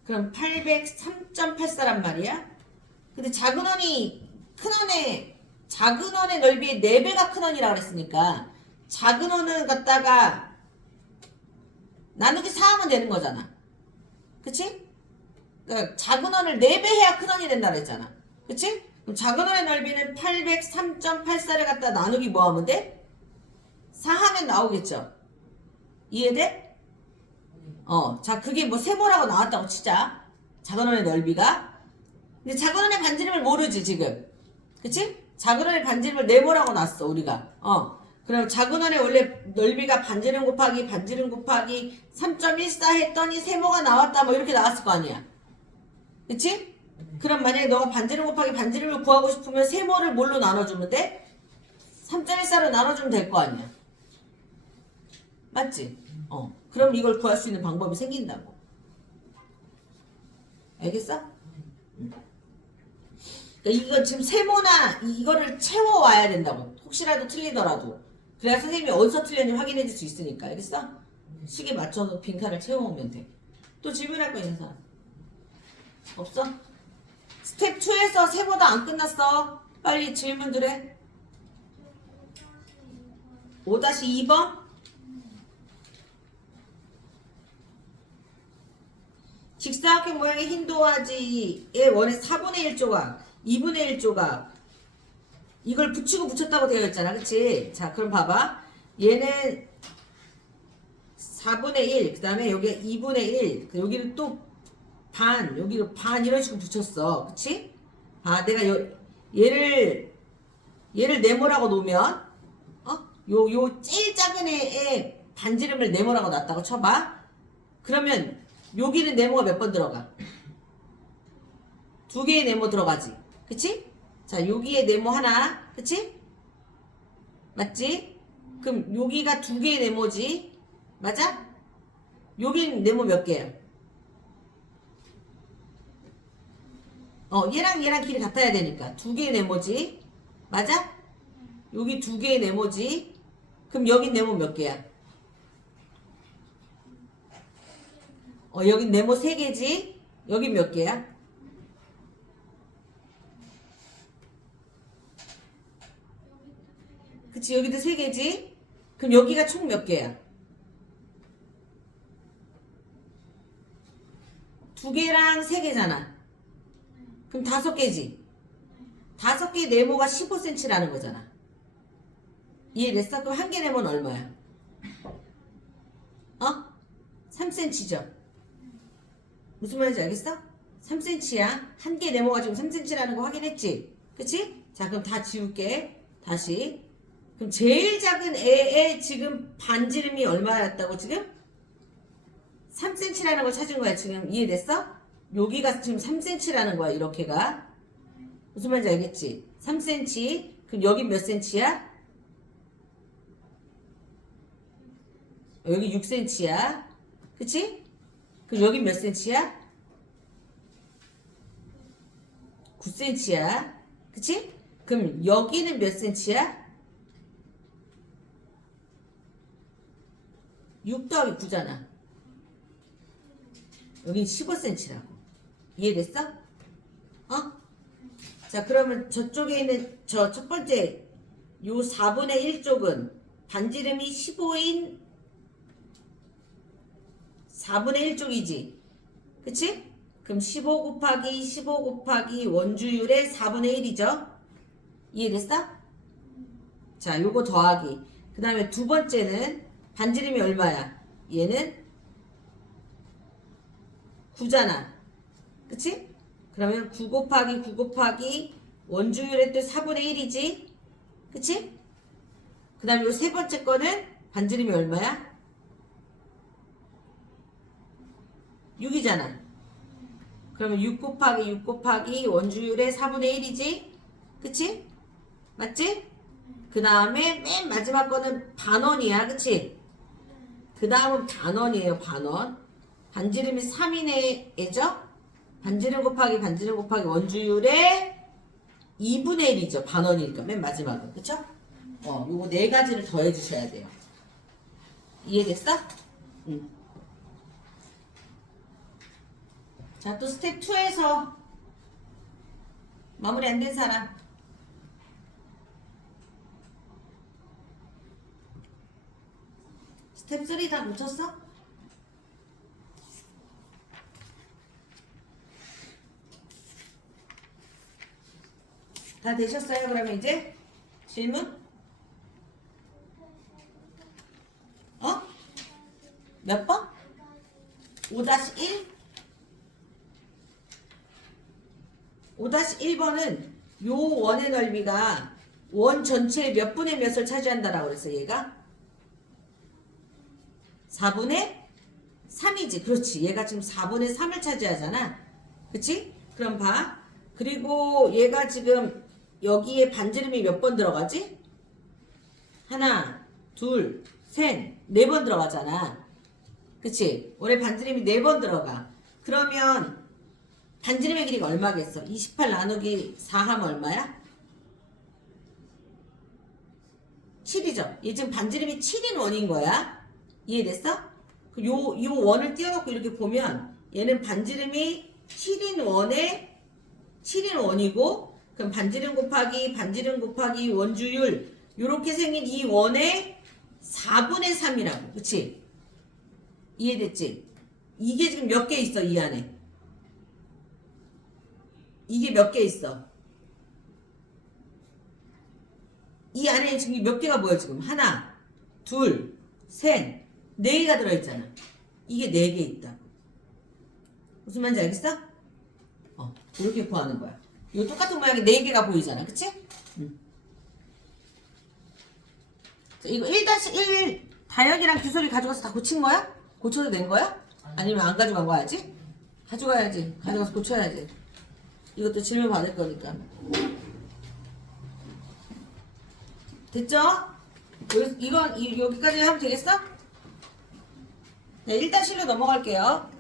그럼 803.84란 말이야. 근데 작은 원의 넓이의 4배가 큰 원이라고 그랬으니까 작은 원은 갖다가 나누기 4하면 되는 거잖아. 그치? 그러니까 작은 원을 4배 해야 큰 원이 된다 그랬잖아. 그치? 그럼 작은 원의 넓이는 803.84를 갖다 나누기 뭐 하면 돼? 4 하면 나오겠죠? 이해돼? 자, 그게 뭐 세모라고 나왔다고 치자. 작은 원의 넓이가. 근데 작은 원의 반지름을 모르지, 지금. 그치? 작은 원의 반지름을 네모라고 놨어, 우리가. 그럼 작은 원의 원래 넓이가 반지름 곱하기 3.14 했더니 세모가 나왔다, 뭐 이렇게 나왔을 거 아니야. 그치? 그럼 만약에 너가 반지름 곱하기 반지름을 구하고 싶으면 세모를 뭘로 나눠주면 돼? 3.14로 나눠주면 될 거 아니야. 맞지? 그럼 이걸 구할 수 있는 방법이 생긴다고. 알겠어? 그러니까 이거 지금 세모나 이거를 채워와야 된다고. 혹시라도 틀리더라도. 그래야 선생님이 어디서 틀렸는지 확인해 줄 수 있으니까. 알겠어? 식에 맞춰서 빈칸을 채워오면 돼. 또 질문할 거 있는 사람? 없어? 스텝 2에서 세모도 안 끝났어. 빨리 질문들 해. 5-2번? 직사각형 모양의 흰 도화지의 원의 4분의 1 조각, 2분의 1 조각 이걸 붙이고 붙였다고 되어 있잖아. 그치? 자, 그럼 봐봐. 얘는 4분의 1, 그 다음에 여기 2분의 1, 여기를 또 반, 여기를 반 이런 식으로 붙였어. 그치? 아, 내가 얘를 네모라고 놓으면, 요 제일 작은 애의 반지름을 네모라고 놨다고 쳐봐. 그러면 여기는 네모가 몇 번 들어가? 2개의 네모 들어가지. 그치? 자, 여기에 네모 하나. 그치? 맞지? 그럼 여기가 2개의 네모지. 맞아? 여긴 네모 몇 개야? 얘랑 길이 같아야 되니까 2개의 네모지. 맞아? 여기 2개의 네모지. 그럼 여긴 네모 몇 개야? 여긴 네모 3개지. 여긴 몇 개야? 그치, 여기도 3개지. 그럼 여기가 총 몇 개야? 2개랑 3개잖아. 그럼 5개지. 5개 네모가 15cm라는 거잖아. 이해됐어? 그럼 한 개 네모는 얼마야? 3cm죠. 무슨 말인지 알겠어? 3cm야. 한 개 네모가 지금 3cm라는 거 확인했지? 그치? 자, 그럼 다 지울게. 다시. 그럼 제일 작은 애의 지금 반지름이 얼마였다고 지금? 3cm라는 걸 찾은 거야. 지금 이해됐어? 여기가 지금 3cm라는 거야. 이렇게가. 무슨 말인지 알겠지? 3cm. 그럼 여긴 몇 cm야? 여기 6cm야. 그치? 그럼 여긴 몇 cm야? 9cm야. 그치? 그럼 여기는 몇 cm야? 6 더하기 9잖아. 여긴 15cm라고. 이해됐어? 자, 그러면 저쪽에 있는 저 첫 번째 요 4분의 1 쪽은 반지름이 15인 4분의 1 쪽이지. 그치? 그럼 15 곱하기 15 곱하기 원주율의 4분의 1이죠. 이해됐어? 자, 요거 더하기. 그 다음에 두 번째는 반지름이 얼마야? 얘는 9잖아. 그치? 그러면 9 곱하기 9 곱하기 원주율의 또 4분의 1이지. 그치? 그 다음에 요 세 번째 거는 반지름이 얼마야? 6이잖아. 그러면 6 곱하기 6 곱하기 원주율의 4분의 1이지. 그치? 맞지? 그 다음에 맨 마지막 거는 반원이야. 그치? 그 다음은 반원이에요. 반원. 반지름이 3인의 애죠? 반지름 곱하기 반지름 곱하기 원주율의 2분의 1이죠. 반원이니까 맨 마지막은. 그쵸? 요거 네 가지를 더해 주셔야 돼요. 이해됐어? 응. 자, 또 스텝 2에서 마무리 안 된 사람. 스텝 3 다 놓쳤어? 다 되셨어요? 그러면 이제 질문? 몇 번? 5-1? 5-1번은 요 원의 넓이가 원 전체의 몇 분의 몇을 차지한다라고 그랬어. 얘가 4분의 3이지. 그렇지. 얘가 지금 4분의 3을 차지하잖아. 그치? 그럼 봐. 그리고 얘가 지금 여기에 반지름이 몇 번 들어가지? 하나, 둘, 셋, 네 번 들어가잖아. 그치? 원래 반지름이 4번 들어가. 그러면 반지름의 길이가 얼마겠어? 28 나누기 4 하면 얼마야? 7이죠. 얘 지금 반지름이 7인 원인 거야. 이해됐어? 요 원을 띄워놓고 이렇게 보면 얘는 반지름이 7인 원에 7인 원이고, 그럼 반지름 곱하기 원주율 요렇게 생긴 이 원의 4분의 3이라고. 그치? 이해됐지? 이게 지금 몇 개 있어 이 안에? 이게 몇 개 있어? 이 안에 지금 몇 개가 뭐야 지금? 하나, 둘, 셋, 네 개가 들어있잖아. 이게 네 개 있다고. 무슨 말인지 알겠어? 이렇게 구하는 거야. 이 똑같은 모양이 네 개가 보이잖아. 그치? 자, 이거 1-1 다혁이랑 규솔이 가져가서 다 고친 거야? 고쳐도 된 거야? 아니면 안 가져간 거야 아직? 가져가야지. 가져가서 고쳐야지. 이것도 질문 받을 거니까. 됐죠? 이건 여기까지 하면 되겠어? 네, 1-1로 넘어갈게요.